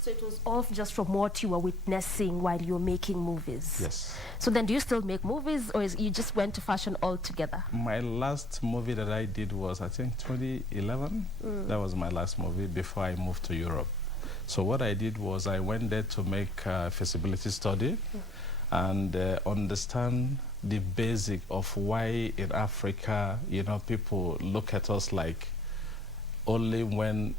So it was all just from what you were witnessing while you were making movies? Yes. So then do you still make movies, or you just went to fashion altogether? My last movie that I did was, I think, 2011. That was my last movie before I moved to Europe. So what I did was I went there to make a feasibility study and understand the basic of why in Africa, you know, people look at us like only when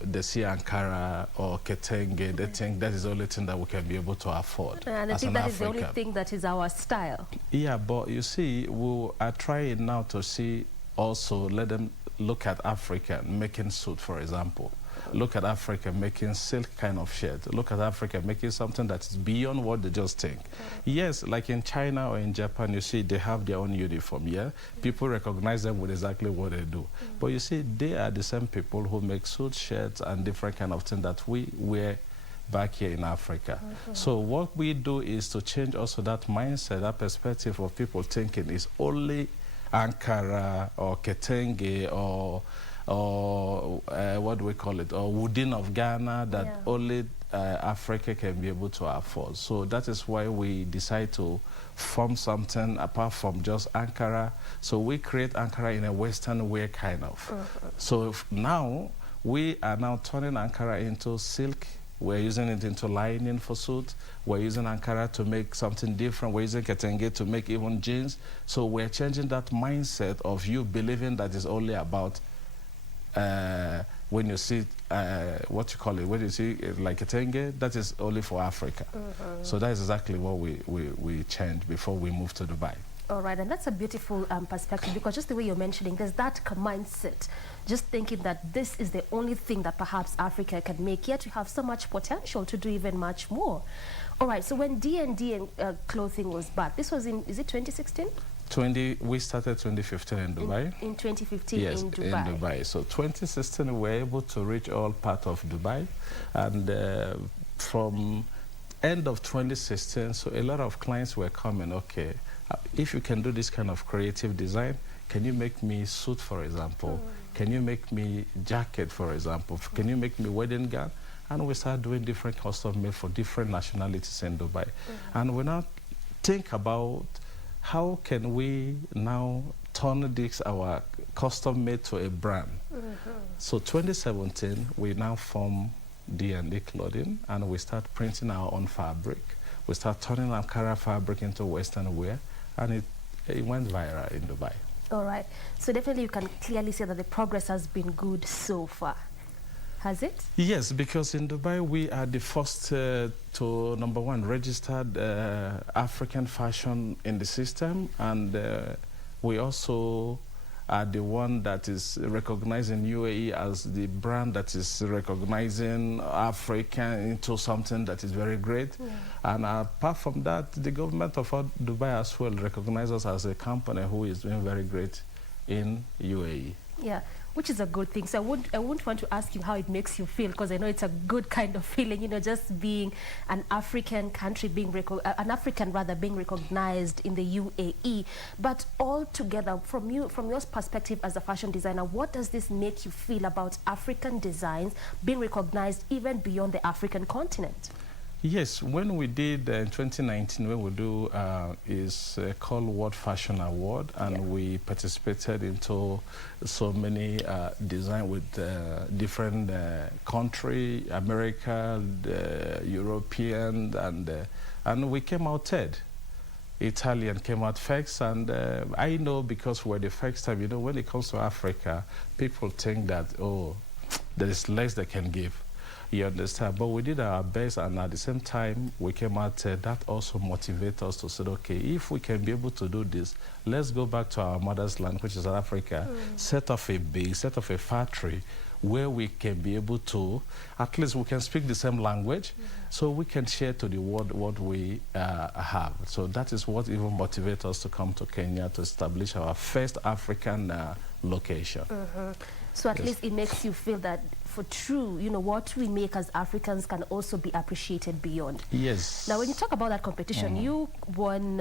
they see Ankara or Ketenge, they think that is the only thing that we can be able to afford. And I think that is the only thing that is our style. Yeah, but you see, we are trying now to see also, let them look at Africa making suit, for example. Look at Africa making silk kind of shirt. Look at Africa making something that is beyond what they just think. Yes, like in China or in Japan, you see they have their own uniform, yeah? People recognize them with exactly what they do. But you see, they are the same people who make suit shirts and different kind of things that we wear back here in Africa. So what we do is to change also that mindset, that perspective of people thinking is only Ankara or Ketenge or what do we call it, or Woodin of Ghana that only Africa can be able to afford. So that is why we decide to form something apart from just Ankara. So we create Ankara in a Western way, kind of. So now we are now turning Ankara into silk. We're using it into lining for suit. We're using Ankara to make something different. We're using Ketenge to make even jeans. So we're changing that mindset of you believing that is only about when you see what you call it, when you see like a Ketenge, that is only for Africa. So that is exactly what we changed before we moved to Dubai. All right, and that's a beautiful perspective, because just the way you're mentioning, there's that mindset, just thinking that this is the only thing that perhaps Africa can make, yet you have so much potential to do even much more. All right, so when D&D clothing was back, this was in, is it 2016? We started 2015 in Dubai. In 2015 yes, in Dubai. In Dubai. So 2016 we were able to reach all part of Dubai, and from end of 2016, so a lot of clients were coming, okay, if you can do this kind of creative design, can you make me suit, for example? Can you make me jacket, for example? Can you make me wedding gown? And we started doing different custom made for different nationalities in Dubai. And we now think about how can we now turn this, our custom made, to a brand. So 2017, we now form D&D Clothing, and we start printing our own fabric. We start turning Ankara fabric into Western wear, and it went viral in Dubai. All right. So definitely you can clearly say that the progress has been good so far. Has it? Yes, because in Dubai we are the first to, number one, registered African fashion in the system, and we also are the one that is recognized in UAE as the brand that is recognizing Africa into something that is very great. And apart from that, the government of Dubai as well recognizes us as a company who is doing very great in UAE. Yeah, which is a good thing. So I wouldn't want to ask you how it makes you feel, because I know it's a good kind of feeling, you know, just being an African country, being being recognized in the UAE. But altogether, from your perspective as a fashion designer, what does this make you feel about African designs being recognized even beyond the African continent? Yes, when we did in 2019, when we do is called World Fashion Award, and we participated into so many design with different country, America, European, and we came out third. Italian came out first, and I know, because we're the first time, you know, when it comes to Africa, people think that, oh, there is less they can give. You understand? But we did our best, and at the same time, we came out, that also motivates us to say, okay, if we can be able to do this, let's go back to our mother's land, which is Africa, set off a base, set off a factory where we can be able to, at least we can speak the same language, so we can share to the world what we have. So that is what even motivates us to come to Kenya to establish our first African location. So at least it makes you feel that for true, you know, what we make as Africans can also be appreciated beyond. Yes. Now, when you talk about that competition, you won,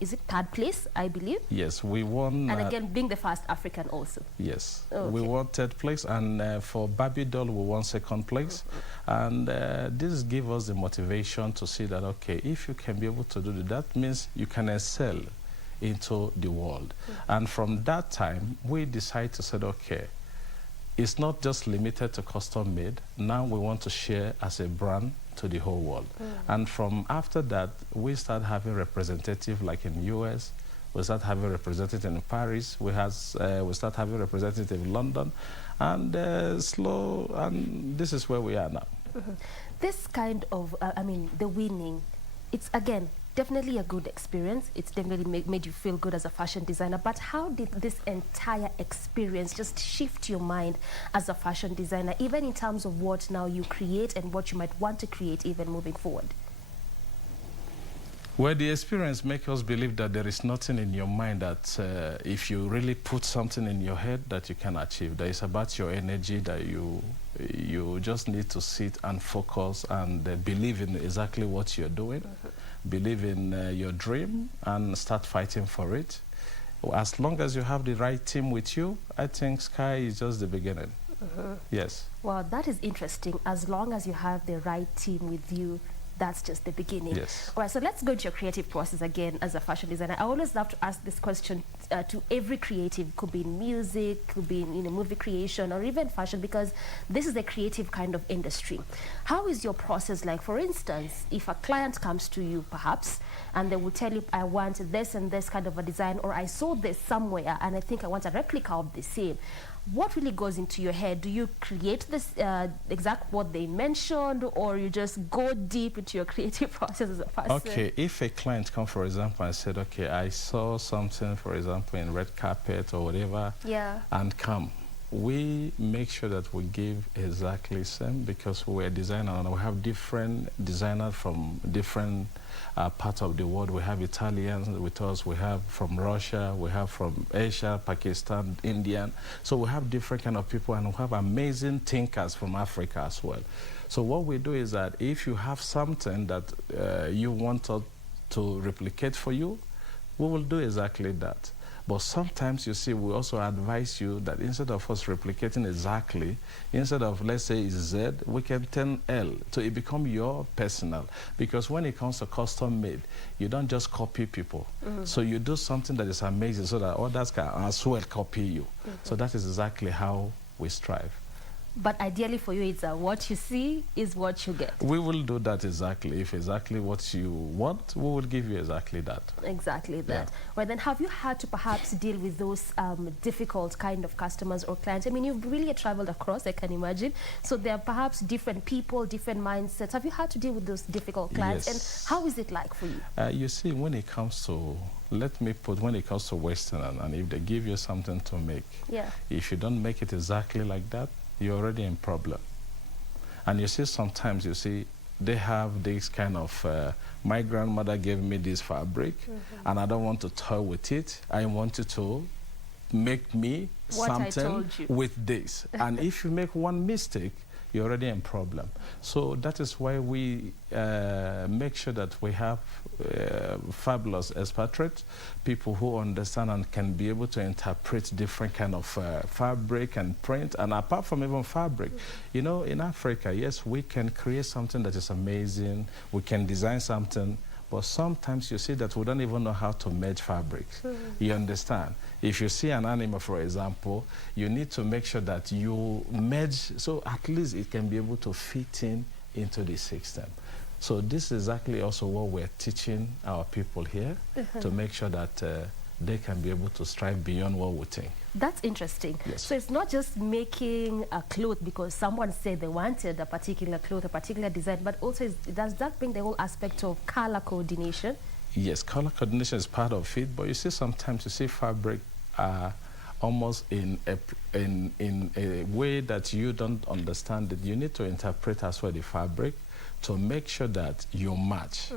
is it third place, I believe? Yes, we won. And again, being the first African also. Yes, okay. We won third place, and for Barbie doll, we won second place. And this gives us the motivation to see that, okay, if you can be able to do that means you can excel into the world. And from that time, we decided to say, okay, it's not just limited to custom made. Now we want to share as a brand to the whole world. And from after that, we start having representative like in US, we start having representative in Paris, we start having representative in London, and this is where we are now. This kind of, I mean, the winning, it's again, definitely a good experience. It's definitely made you feel good as a fashion designer. But how did this entire experience just shift your mind as a fashion designer, even in terms of what now you create and what you might want to create even moving forward? Well, the experience makes us believe that there is nothing in your mind that if you really put something in your head that you can achieve. That is about your energy, that you just need to sit and focus and believe in exactly what you're doing. Believe in your dream and start fighting for it. As long as you have the right team with you, I think sky is just the beginning. Yes. Well, that is interesting. As long as you have the right team with you, that's just the beginning. Yes. All right, so let's go into your creative process again as a fashion designer. I always love to ask this question to every creative. Could be in music, could be in movie creation, or even fashion, because this is a creative kind of industry. How is your process like? For instance, if a client comes to you, perhaps, and they will tell you, I want this and this kind of a design, or I saw this somewhere, and I think I want a replica of the same. What really goes into your head? Do you create this exact what they mentioned, or you just go deep into your creative process as a person? Okay, if a client comes, for example, and said, okay, I saw something, for example, in red carpet or whatever, and come, we make sure that we give exactly the same, because we're a designer and we have different designers from different parts of the world. We have Italians with us, we have from Russia, we have from Asia, Pakistan, Indian. So we have different kind of people, and we have amazing thinkers from Africa as well. So what we do is that if you have something that you want us to replicate for you, we will do exactly that. But sometimes, you see, we also advise you that instead of us replicating exactly, instead of, let's say, it's Z, we can turn L, so it become your personal. Because when it comes to custom made, you don't just copy people. So you do something that is amazing so that others can as well copy you. So that is exactly how we strive. But ideally for you, it's what you see is what you get. We will do that exactly. If exactly what you want, we will give you exactly that. Exactly that. Yeah. Well, then have you had to perhaps deal with those difficult kind of customers or clients? I mean, you've really traveled across, I can imagine. So there are perhaps different people, different mindsets. Have you had to deal with those difficult clients? Yes. And how is it like for you? You see, when it comes to, when it comes to Western, and if they give you something to make, if you don't make it exactly like that, you're already in problem. And you see, sometimes, you see, they have this kind of, my grandmother gave me this fabric, and I don't want to toy with it. I want you to make me something with this. And if you make one mistake, you're already in problem. So that is why we make sure that we have fabulous expatriates, people who understand and can be able to interpret different kind of fabric and print. And apart from even fabric, you know, in Africa, yes, we can create something that is amazing. We can design something. But sometimes you see that we don't even know how to merge fabrics. You understand? If you see an animal, for example, you need to make sure that you merge, so at least it can be able to fit into the system. So this is exactly also what we're teaching our people here, to make sure that they can be able to strive beyond what we think. That's interesting. Yes. So it's not just making a cloth because someone said they wanted a particular cloth, a particular design, but also does that bring the whole aspect of color coordination? Yes, color coordination is part of it, but you see sometimes you see fabric almost in a way that you don't understand it. You need to interpret as well the fabric to make sure that you match.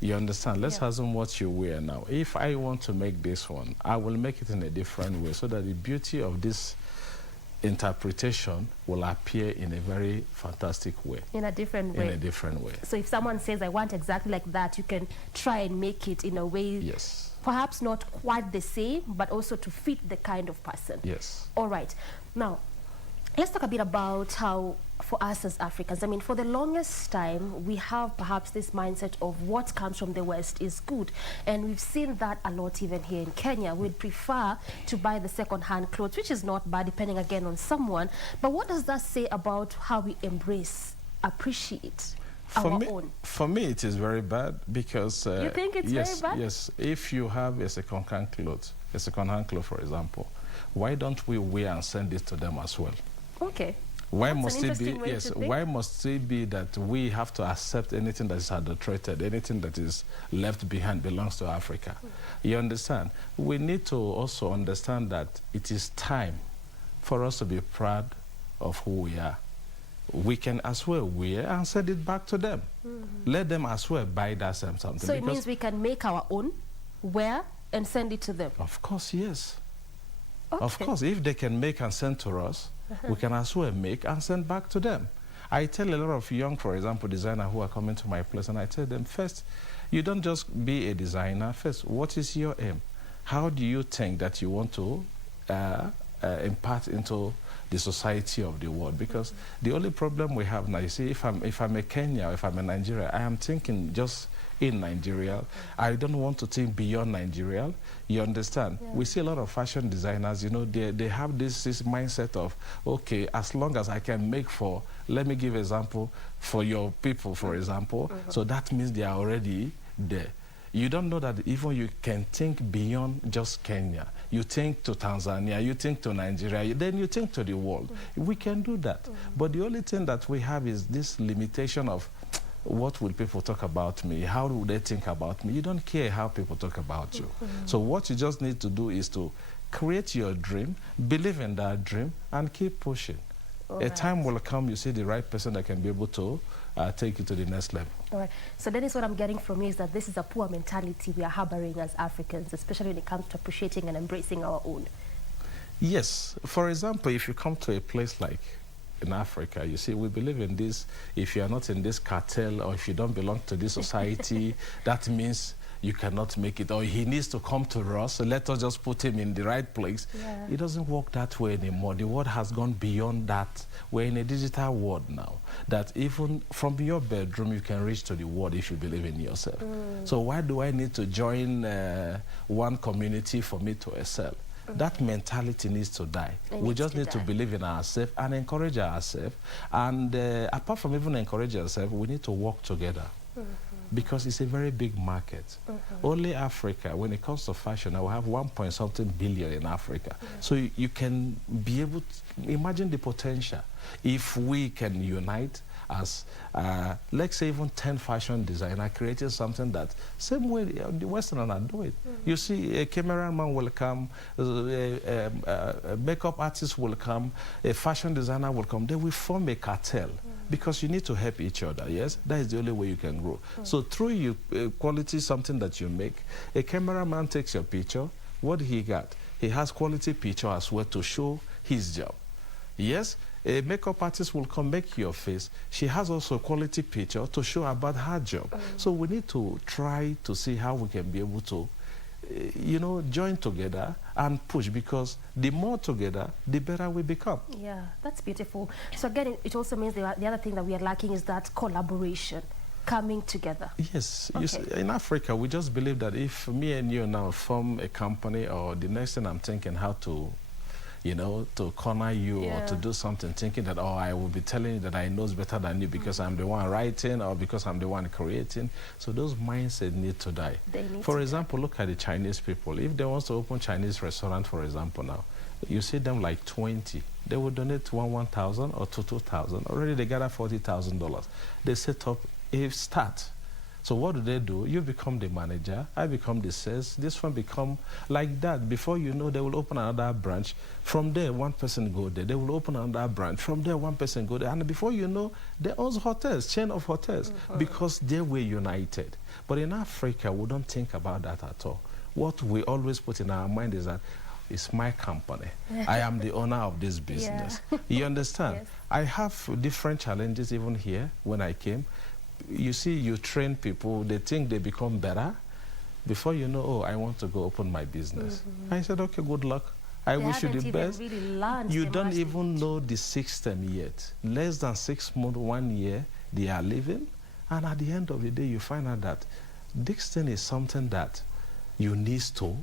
You understand? Let's assume what you wear now. If I want to make this one, I will make it in a different way so that the beauty of this interpretation will appear in a very fantastic way. In a different way. In a different way. So if someone says, I want exactly like that, you can try and make it in a way, yes, perhaps not quite the same, but also to fit the kind of person. Yes. All right. Now, let's talk a bit about how, for us as Africans, I mean, for the longest time, we have perhaps this mindset of what comes from the West is good. And we've seen that a lot even here in Kenya. We'd prefer to buy the second-hand clothes, which is not bad, depending again on someone. But what does that say about how we embrace, appreciate our own? For me, it is very bad because... you think it's very bad? Yes. If you have a second-hand cloth, for example, why don't we wear and send it to them as well? Okay. Why must it be? Yes. Why must it be that we have to accept anything that is adulterated, anything that is left behind belongs to Africa? You understand? We need to also understand that it is time for us to be proud of who we are. We can as well wear and send it back to them. Let them as well buy that same something. So it means we can make our own, wear, and send it to them? Of course, yes. Okay. Of course, if they can make and send to us, we can as well make and send back to them. I tell a lot of young, for example, designers who are coming to my place, and I tell them, first, you don't just be a designer. First, what is your aim? How do you think that you want to impart into the society of the world? Because the only problem we have now, you see, if I'm a Kenya or if I'm a Nigeria, I am thinking just in Nigeria. I don't want to think beyond Nigeria. You understand? Yeah. We see a lot of fashion designers, you know, they have this mindset of, okay, as long as I can make for, let me give an example, for your people, for example, so that means they are already there. You don't know that even you can think beyond just Kenya. You think to Tanzania, you think to Nigeria, then you think to the world. We can do that. But the only thing that we have is this limitation of, what will people talk about me? How do they think about me? You don't care how people talk about you. So what you just need to do is to create your dream, believe in that dream, and keep pushing. A time will come, you see the right person that can be able to take you to the next level. All right. So that is what I'm getting from you, is that this is a poor mentality we are harboring as Africans, especially when it comes to appreciating and embracing our own. Yes. For example, if you come to a place like in Africa, you see, we believe in this. If you are not in this cartel or if you don't belong to this society, that means you cannot make it, or he needs to come to us, so let us just put him in the right place. Yeah. It doesn't work that way anymore. The world has gone beyond that. We're in a digital world now, that even from your bedroom, you can reach to the world if you believe in yourself. So why do I need to join one community for me to excel? That mentality needs to die. We just need to believe in ourselves and encourage ourselves. And apart from even encouraging ourselves, we need to work together. Because it's a very big market. Only Africa, when it comes to fashion, I will have 1.something billion in Africa. So you can be able to imagine the potential. If we can unite as, let's say, even 10 fashion designers creating something that same way the Westerners are doing. You see, a cameraman will come, a makeup artist will come, a fashion designer will come. They will form a cartel. Because you need to help each other, yes? That is the only way you can grow. So through your quality, something that you make, a cameraman takes your picture. What he got? He has quality picture as well to show his job. Yes? A makeup artist will come make your face. She has also a quality picture to show about her job. So we need to try to see how we can be able to, you know, join together and push, because the more together, the better we become. Yeah, that's beautiful. So again, it also means the other thing that we are lacking is that collaboration, coming together. Yes. You see, in Africa, we just believe that if me and you now form a company, or the next thing I'm thinking how to, you know, to corner you or to do something, thinking that, oh, I will be telling you that I know better than you because I'm the one writing or because I'm the one creating. So those mindsets need to die. For example, look at the Chinese people. If they want to open Chinese restaurant, for example, now, you see them like 20. They will donate $1,000 or $2,000. Already they gather $40,000. They set up a start. So what do? You become the manager, I become the sales, this one become like that. Before you know, they will open another branch. From there, one person go there. They will open another branch. From there, one person go there. And before you know, they own hotels, chain of hotels, because they were united. But in Africa, we don't think about that at all. What we always put in our mind is that it's my company. I am the owner of this business. Yeah. You understand? Yes. I have different challenges even here when I came. You see, you train people, they think they become better. Before you know, oh, I want to go open my business. I said, okay, good luck. I wish you the best. Really you don't even know the system yet. Less than 6 months, 1 year, they are living. And at the end of the day, you find out that this thing is something that you need to,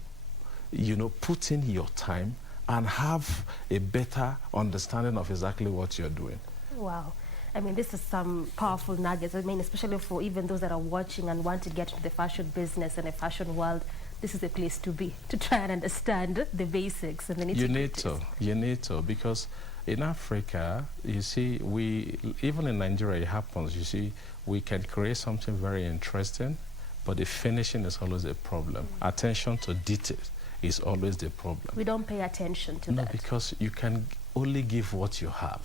put in your time and have a better understanding of exactly what you're doing. Wow. I mean, this is some powerful nuggets. I mean, especially for even those that are watching and want to get into the fashion business and the fashion world, this is the place to be, to try and understand the basics and the nitty-gritties. You need to, because in Africa, you see, even in Nigeria, it happens, you see, we can create something very interesting, but the finishing is always a problem. Attention to detail is always the problem. We don't pay attention to that. No, that. because you can only give what you have.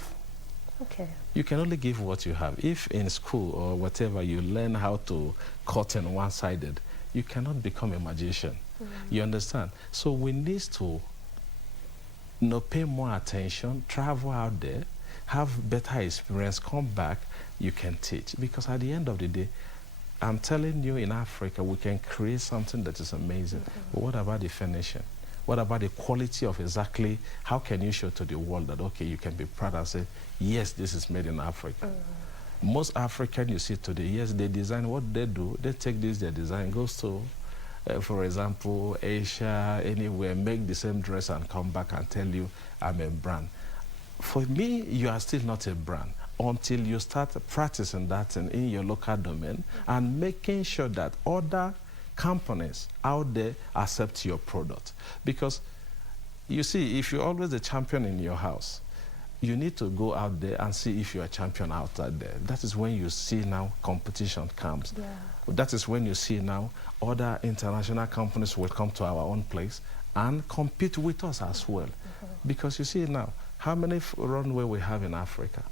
Okay. You can only give what you have. If in school or whatever you learn how to cut in one-sided, you cannot become a magician. You understand? So we need to pay more attention, travel out there, have better experience, come back, you can teach. Because at the end of the day, I'm telling you, in Africa, we can create something that is amazing. But what about the finishing? What about the quality of exactly, how can you show to the world that, okay, you can be proud and say, yes, this is made in Africa. Most African you see today, yes, they design, what they do, they take this, their design, goes to, for example, Asia, anywhere, make the same dress and come back and tell you, I'm a brand. For me, you are still not a brand until you start practicing that in your local domain and making sure that other companies out there accept your product. Because you see, if you're always a champion in your house, you need to go out there and see if you're a champion outside there. That is when you see now competition comes. Yeah. That is when you see now other international companies will come to our own place and compete with us as well. Because you see now, how many runway we have in Africa?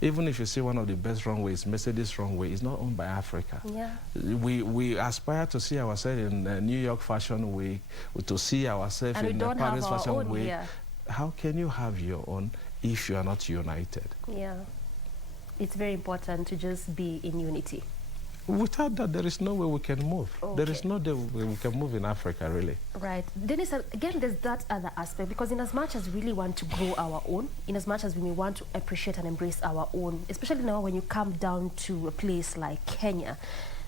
Even if you see one of the best runways, Mercedes runway, is not owned by Africa. Yeah. We aspire to see ourselves in New York Fashion Week, to see ourselves in the Paris Fashion Week. Here. How can you have your own if you are not united? Yeah. It's very important to just be in unity. Without that, there is no way we can move. Okay. There is no way we can move in Africa, really. Right. Dennis, again, there's that other aspect, because in as much as we really want to grow our own, in as much as we may want to appreciate and embrace our own, especially now when you come down to a place like Kenya,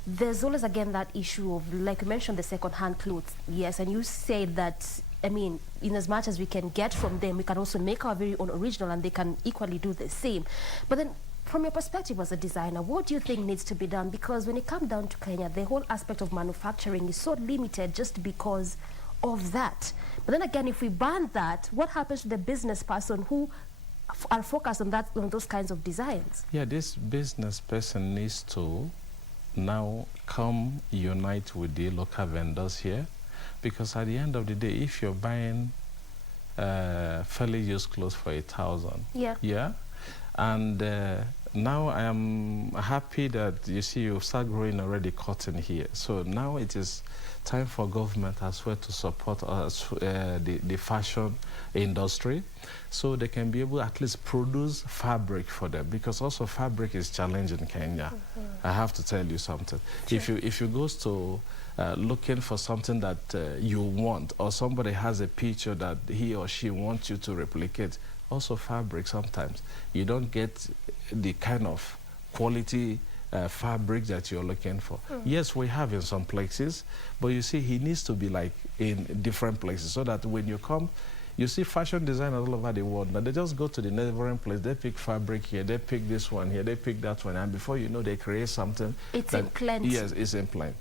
there's always, again, that issue of, like you mentioned, the second-hand clothes. Yes, and you say that, I mean, in as much as we can get from them, we can also make our very own original, and they can equally do the same. But then, from your perspective as a designer, what do you think needs to be done? Because when it comes down to Kenya, the whole aspect of manufacturing is so limited just because of that. But then again, if we ban that, what happens to the business person who are focused on that, on those kinds of designs? Yeah, this business person needs to now come unite with the local vendors here. Because at the end of the day, if you're buying fairly used clothes for 1,000, yeah, and now I am happy that you see you start growing already cotton here. So now it is time for government as well to support us, the fashion industry, so they can be able to at least produce fabric for them, because also fabric is challenging in Kenya. I have to tell you something. Sure. If you go to looking for something that you want, or somebody has a picture that he or she wants you to replicate, also fabric sometimes, you don't get the kind of quality fabric that you're looking for. Yes, we have in some places, but you see, he needs to be like in different places, so that when you come, you see fashion designers all over the world. Now they just go to the neighboring place, they pick fabric here, they pick this one here, they pick that one, and before you know, they create something. It's in plenty. Yes, it's in plenty.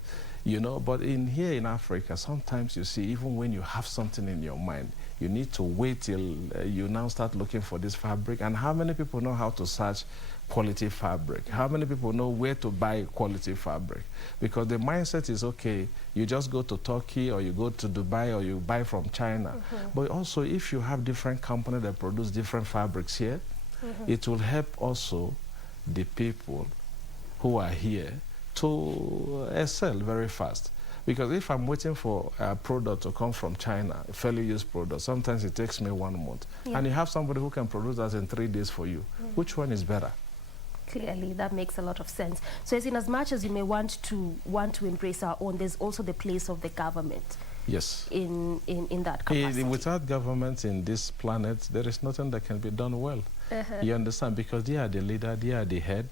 You know, but here in Africa, sometimes you see, even when you have something in your mind, you need to wait till you now start looking for this fabric. And how many people know how to search quality fabric? How many people know where to buy quality fabric? Because the mindset is, okay, you just go to Turkey or you go to Dubai or you buy from China. But also, if you have different companies that produce different fabrics here, it will help also the people who are here to excel very fast. Because if I'm waiting for a product to come from China, a fairly used product, sometimes it takes me 1 month. And you have somebody who can produce that in 3 days for you. Which one is better? Clearly, that makes a lot of sense. So as in as much as you may want to embrace our own, there's also the place of the government. Yes. In that capacity. Without government in this planet, there is nothing that can be done well. You understand? Because they are the leader, they are the head.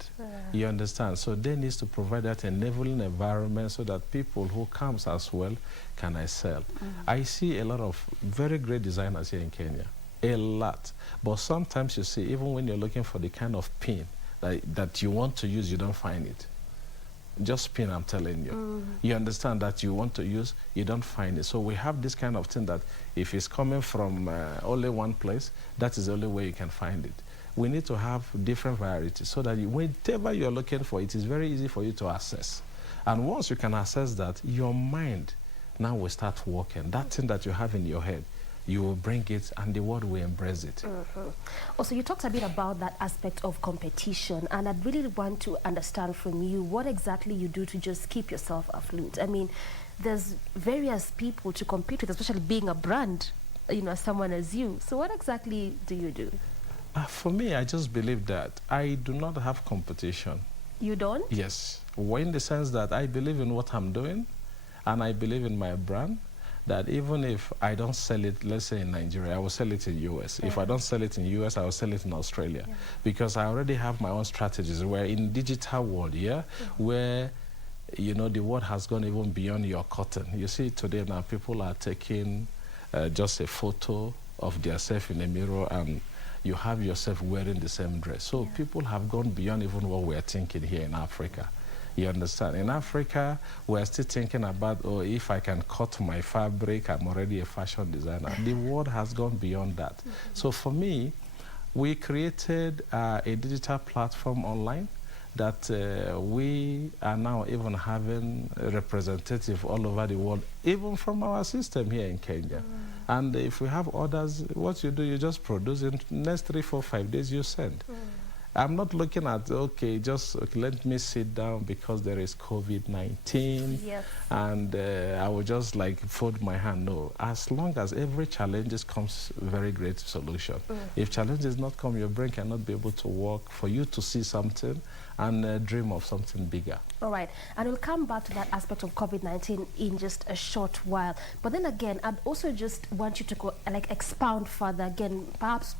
You understand? So they need to provide that enabling environment so that people who comes as well can excel. I see a lot of very great designers here in Kenya. A lot. But sometimes you see, even when you're looking for the kind of pin that you want to use, you don't find it. Just pin, I'm telling you. You understand that you want to use, you don't find it. So we have this kind of thing that if it's coming from only one place, that is the only way you can find it. We need to have different varieties so that whatever you're looking for, it is very easy for you to access. And once you can access that, your mind now will start working. That thing that you have in your head, you will bring it and the world will embrace it. Also, you talked a bit about that aspect of competition, and I'd really want to understand from you what exactly you do to just keep yourself afloat. I mean, there's various people to compete with, especially being a brand, you know, someone as you. So what exactly do you do? For me, I just believe that I do not have competition. You don't? Yes. Well, in the sense that I believe in what I'm doing, and I believe in my brand, that even if I don't sell it, let's say in Nigeria, I will sell it in US. If I don't sell it in US, I will sell it in Australia. Because I already have my own strategies. Where in digital world, where, you know, the world has gone even beyond your cotton. You see today now, people are taking just a photo of themselves in a mirror and you have yourself wearing the same dress. So people have gone beyond even what we're thinking here in Africa. You understand? In Africa, we're still thinking about, oh, if I can cut my fabric, I'm already a fashion designer. The world has gone beyond that. So for me, we created a digital platform online that we are now even having a representative all over the world, even from our system here in Kenya. And if we have orders, what you do, you just produce. In the next 3, 4, 5 days, you send. I'm not looking at, okay, just let me sit down because there is COVID-19 and I will just like fold my hand. No, as long as every challenge comes very great solution. If challenges not come, your brain cannot be able to work for you to see something and dream of something bigger. All right, and we'll come back to that aspect of COVID-19 in just a short while. But then again, I'd also just want you to go, like, expound further again, perhaps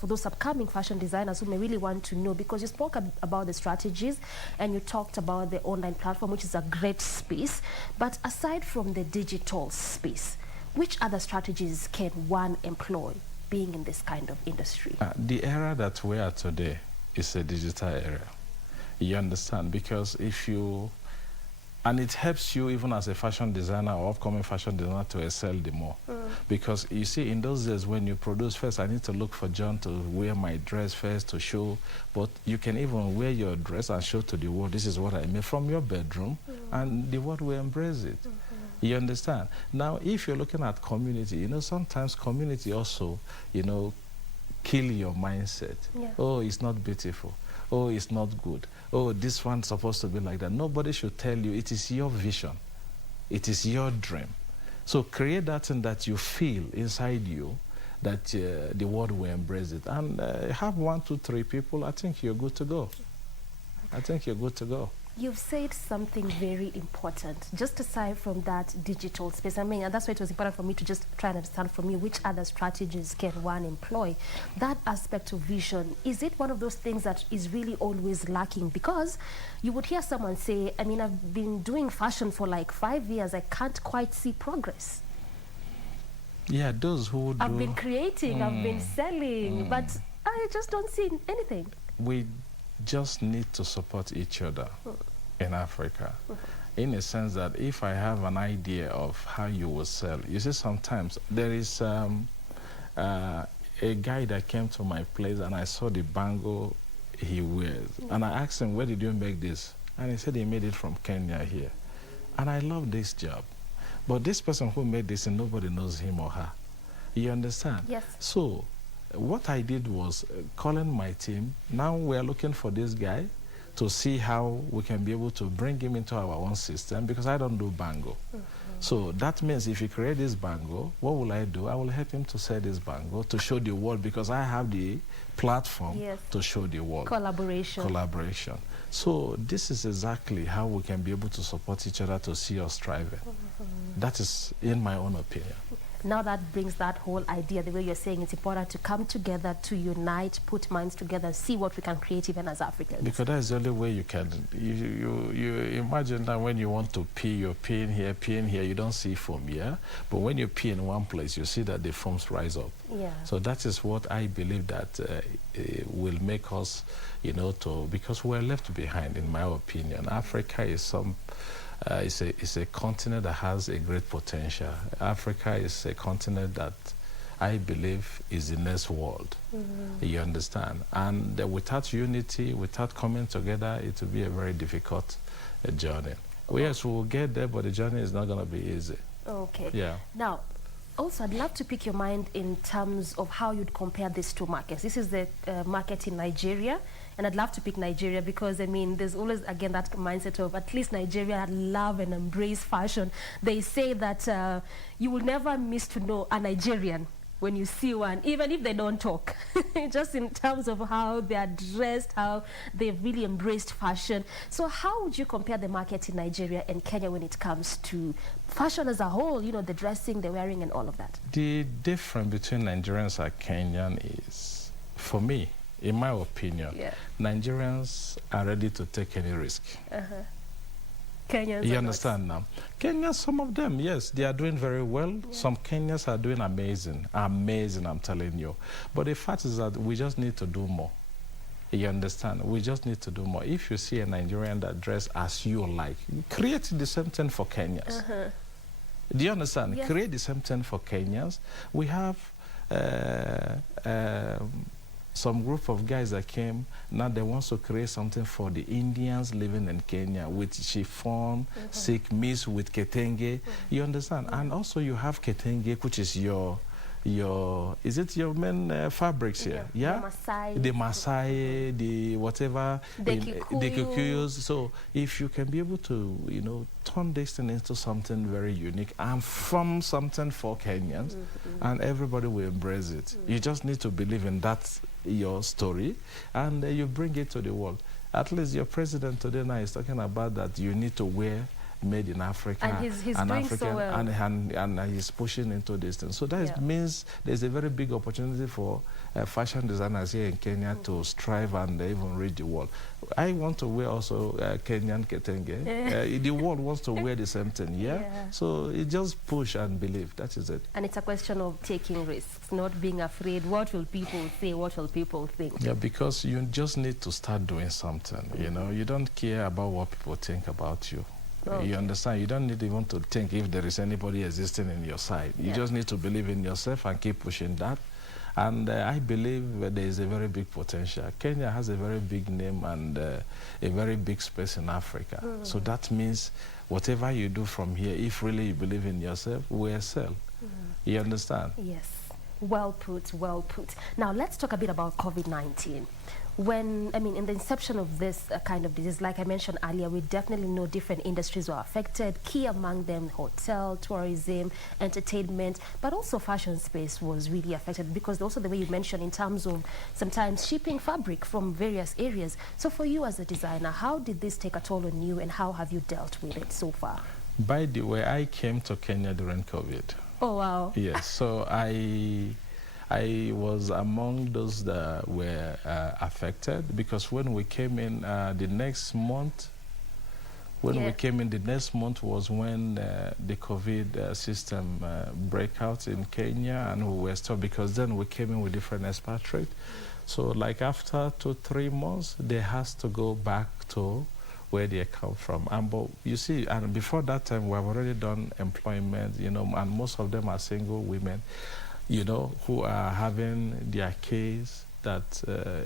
for those upcoming fashion designers who may really want to know, because you spoke about the strategies and you talked about the online platform, which is a great space. But aside from the digital space, which other strategies can one employ being in this kind of industry? The era that we are today is a digital era. You understand? Because if you, and it helps you even as a fashion designer or upcoming fashion designer to excel the more. Because you see, in those days when you produce first, I need to look for John to wear my dress first to show, but you can even wear your dress and show to the world, this is what I made from your bedroom, and the world will embrace it. You understand? Now, if you're looking at community, you know, sometimes community also, you know, kill your mindset. Oh, it's not beautiful. Oh, it's not good. Oh, this one's supposed to be like that. Nobody should tell you. It is your vision. It is your dream. So create that thing that you feel inside you, that the world will embrace it. And have 1, 2, 3 people, I think you're good to go. I think you're good to go. You've said something very important, just aside from that digital space. I mean, and that's why it was important for me to just try and understand from you which other strategies can one employ. That aspect of vision, is it one of those things that is really always lacking? Because you would hear someone say, I mean, I've been doing fashion for like 5 years, I can't quite see progress. Yeah, those who do... I've been creating, I've been selling, but I just don't see anything. We just need to support each other in Africa, in a sense that if I have an idea of how you will sell, you see, sometimes there is a guy that came to my place and I saw the bangle he wears. And I asked him, where did you make this? And he said he made it from Kenya here. And I love this job. But this person who made this, and nobody knows him or her. You understand? Yes. So what I did was calling my team. Now we're looking for this guy to see how we can be able to bring him into our own system, because I don't do bango. So that means if you create this bango, what will I do? I will help him to sell this bango, to show the world, because I have the platform to show the world. Collaboration. So this is exactly how we can be able to support each other to see us thriving. That is, in my own opinion. Now that brings that whole idea, the way you're saying it's important to come together, to unite, put minds together, see what we can create even as Africans. Because that's the only way you can. You imagine that when you want to pee, you're peeing here, you don't see foam here. But when you pee in one place, you see that the foams rise up. Yeah. So that is what I believe that will make us, because we're left behind, in my opinion. Africa is it's a continent that has a great potential. Africa is a continent that I believe is the next world. You understand? And without unity, without coming together, it will be a very difficult journey. Yes, we'll get there, but the journey is not going to be easy. Okay. Yeah. Now, also, I'd love to pick your mind in terms of how you'd compare these two markets. This is the market in Nigeria, and I'd love to pick Nigeria because, I mean, there's always, again, that mindset of at least Nigeria love and embrace fashion. They say that you will never miss to know a Nigerian when you see one, even if they don't talk. Just in terms of how they are dressed, how they've really embraced fashion. So how would you compare the market in Nigeria and Kenya when it comes to fashion as a whole, the dressing, the wearing, and all of that? The difference between Nigerians and Kenyan is, for me, in my opinion, Nigerians are ready to take any risk. Kenyans, you understand now? Kenyans, some of them, yes, they are doing very well. Yeah. Some Kenyans are doing amazing, I'm telling you. But the fact is that we just need to do more. You understand? We just need to do more. If you see a Nigerian that dress as you like, create the same thing for Kenyans. Do you understand? Yes. Create the same thing for Kenyans. We have some group of guys that came, now they want to create something for the Indians living in Kenya with chiffon, silk mixed with ketenge. You understand? And also you have ketenge, which is is it your main fabrics here? Yeah? The Maasai, the whatever, the Kikuyus. So if you can be able to, turn this thing into something very unique and from something for Kenyans, and everybody will embrace it. You just need to believe in that, your story, and you bring it to the world. At least your president today now is talking about that you need to wear made in Africa, and he's doing African, so well. and he's pushing into this thing. So that means there's a very big opportunity for fashion designers here in Kenya to strive and even reach the world. I want to wear also Kenyan ketenge. The world wants to wear the same thing, So it just push and believe. That is it. And it's a question of taking risks, not being afraid. What will people say? What will people think? Yeah, because you just need to start doing something. You don't care about what people think about you. You understand? You don't need even to think if there is anybody existing in your side. You just need to believe in yourself and keep pushing that. And I believe there is a very big potential. Kenya has a very big name and a very big space in Africa. So that means whatever you do from here, if really you believe in yourself, will excel. You understand? Yes. Well put, well put. Now let's talk a bit about COVID-19. In the inception of this kind of disease, like I mentioned earlier, we definitely know different industries were affected. Key among them, hotel, tourism, entertainment, but also fashion space was really affected because also the way you mentioned in terms of sometimes shipping fabric from various areas. So for you as a designer, how did this take a toll on you and how have you dealt with it so far? By the way, I came to Kenya during COVID. Oh, wow. Yes, so I was among those that were affected because when we came in the next month, was when the COVID system broke out in Kenya, and we were stopped because then we came in with different expatriates. So like after 2-3 months, they has to go back to where they come from. But you see, and before that time, we have already done employment, and most of them are single women, who are having their kids that,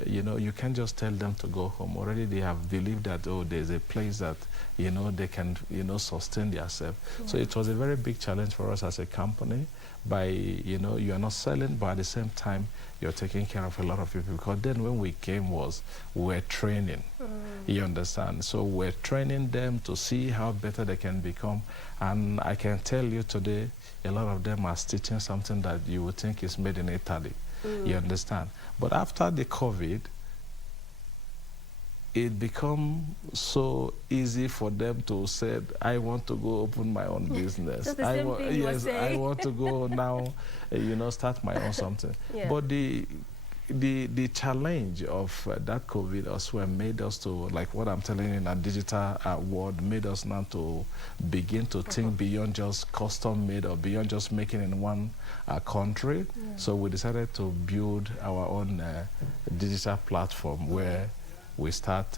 you know, you can't just tell them to go home. Already they have believed that, oh, there's a place that, you know, they can, you know, sustain themselves. So it was a very big challenge for us as a company by, you know, you are not selling, but at the same time, you're taking care of a lot of people. Because then when we came we're training, you understand? So we're training them to see how better they can become. And I can tell you today, a lot of them are stitching something that you would think is made in Italy. You understand? But after the COVID, it become so easy for them to say, I want to go open my own business. I want to go now, you know, start my own something. But the challenge of that COVID also made us to, like what I'm telling you in a digital world, made us now to begin to think beyond just custom made or beyond just making in one country. So we decided to build our own digital platform where we start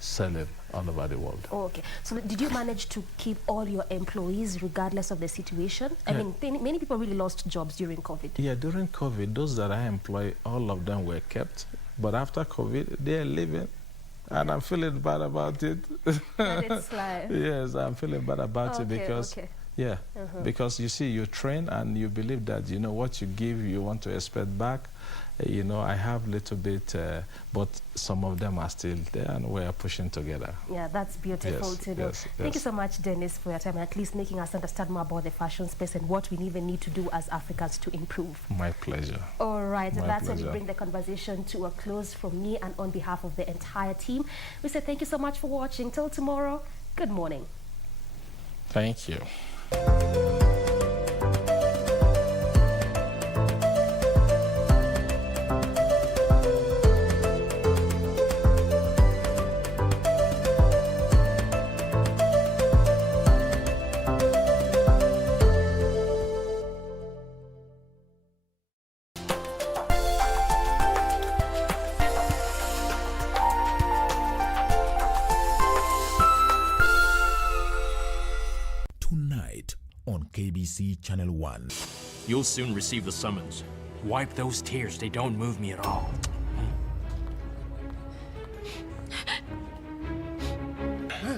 selling all over the world. Oh, okay. So did you manage to keep all your employees regardless of the situation? I mean, many people really lost jobs during COVID. Yeah, during COVID, those that I employ, all of them were kept. But after COVID, they are leaving. And I'm feeling bad about it. But it's life. Yes, I'm feeling bad about it because, yeah, because you see, you train and you believe that, you know, what you give, you want to expect back. You know, I have a little bit, but some of them are still there and we're pushing together. Yeah, that's beautiful to know. Thank you so much, Dennis, for your time and at least making us understand more about the fashion space and what we even need to do as Africans to improve. My pleasure. All right, and that's how we bring the conversation to a close from me and on behalf of the entire team. We say thank you so much for watching. Till tomorrow, good morning. Thank you. On KBC Channel 1. You'll soon receive the summons. Wipe those tears, they don't move me at all.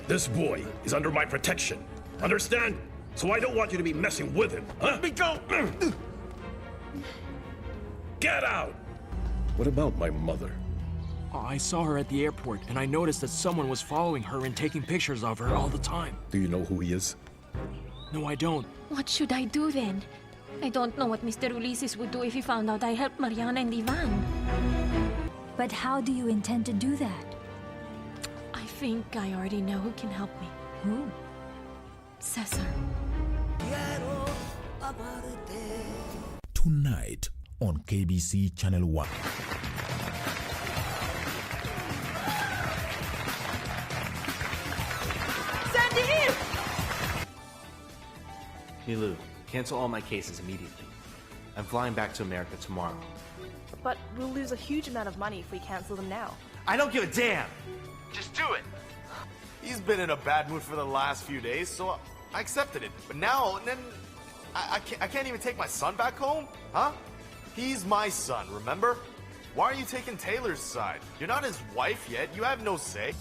This boy is under my protection. Understand? So I don't want you to be messing with him. Huh? Let me go! Get out! What about my mother? I saw her at the airport, and I noticed that someone was following her and taking pictures of her all the time. Do you know who he is? No, I don't. What should I do then? I don't know what Mr. Ulysses would do if he found out I helped Mariana and Ivan. But how do you intend to do that? I think I already know who can help me. Who? Cesar. Tonight on KBC Channel 1. Milu, cancel all my cases immediately. I'm flying back to America tomorrow. But we'll lose a huge amount of money if we cancel them now. I don't give a damn! Just do it! He's been in a bad mood for the last few days, so I accepted it. But now, I can't even take my son back home? Huh? He's my son, remember? Why are you taking Taylor's side? You're not his wife yet, you have no say.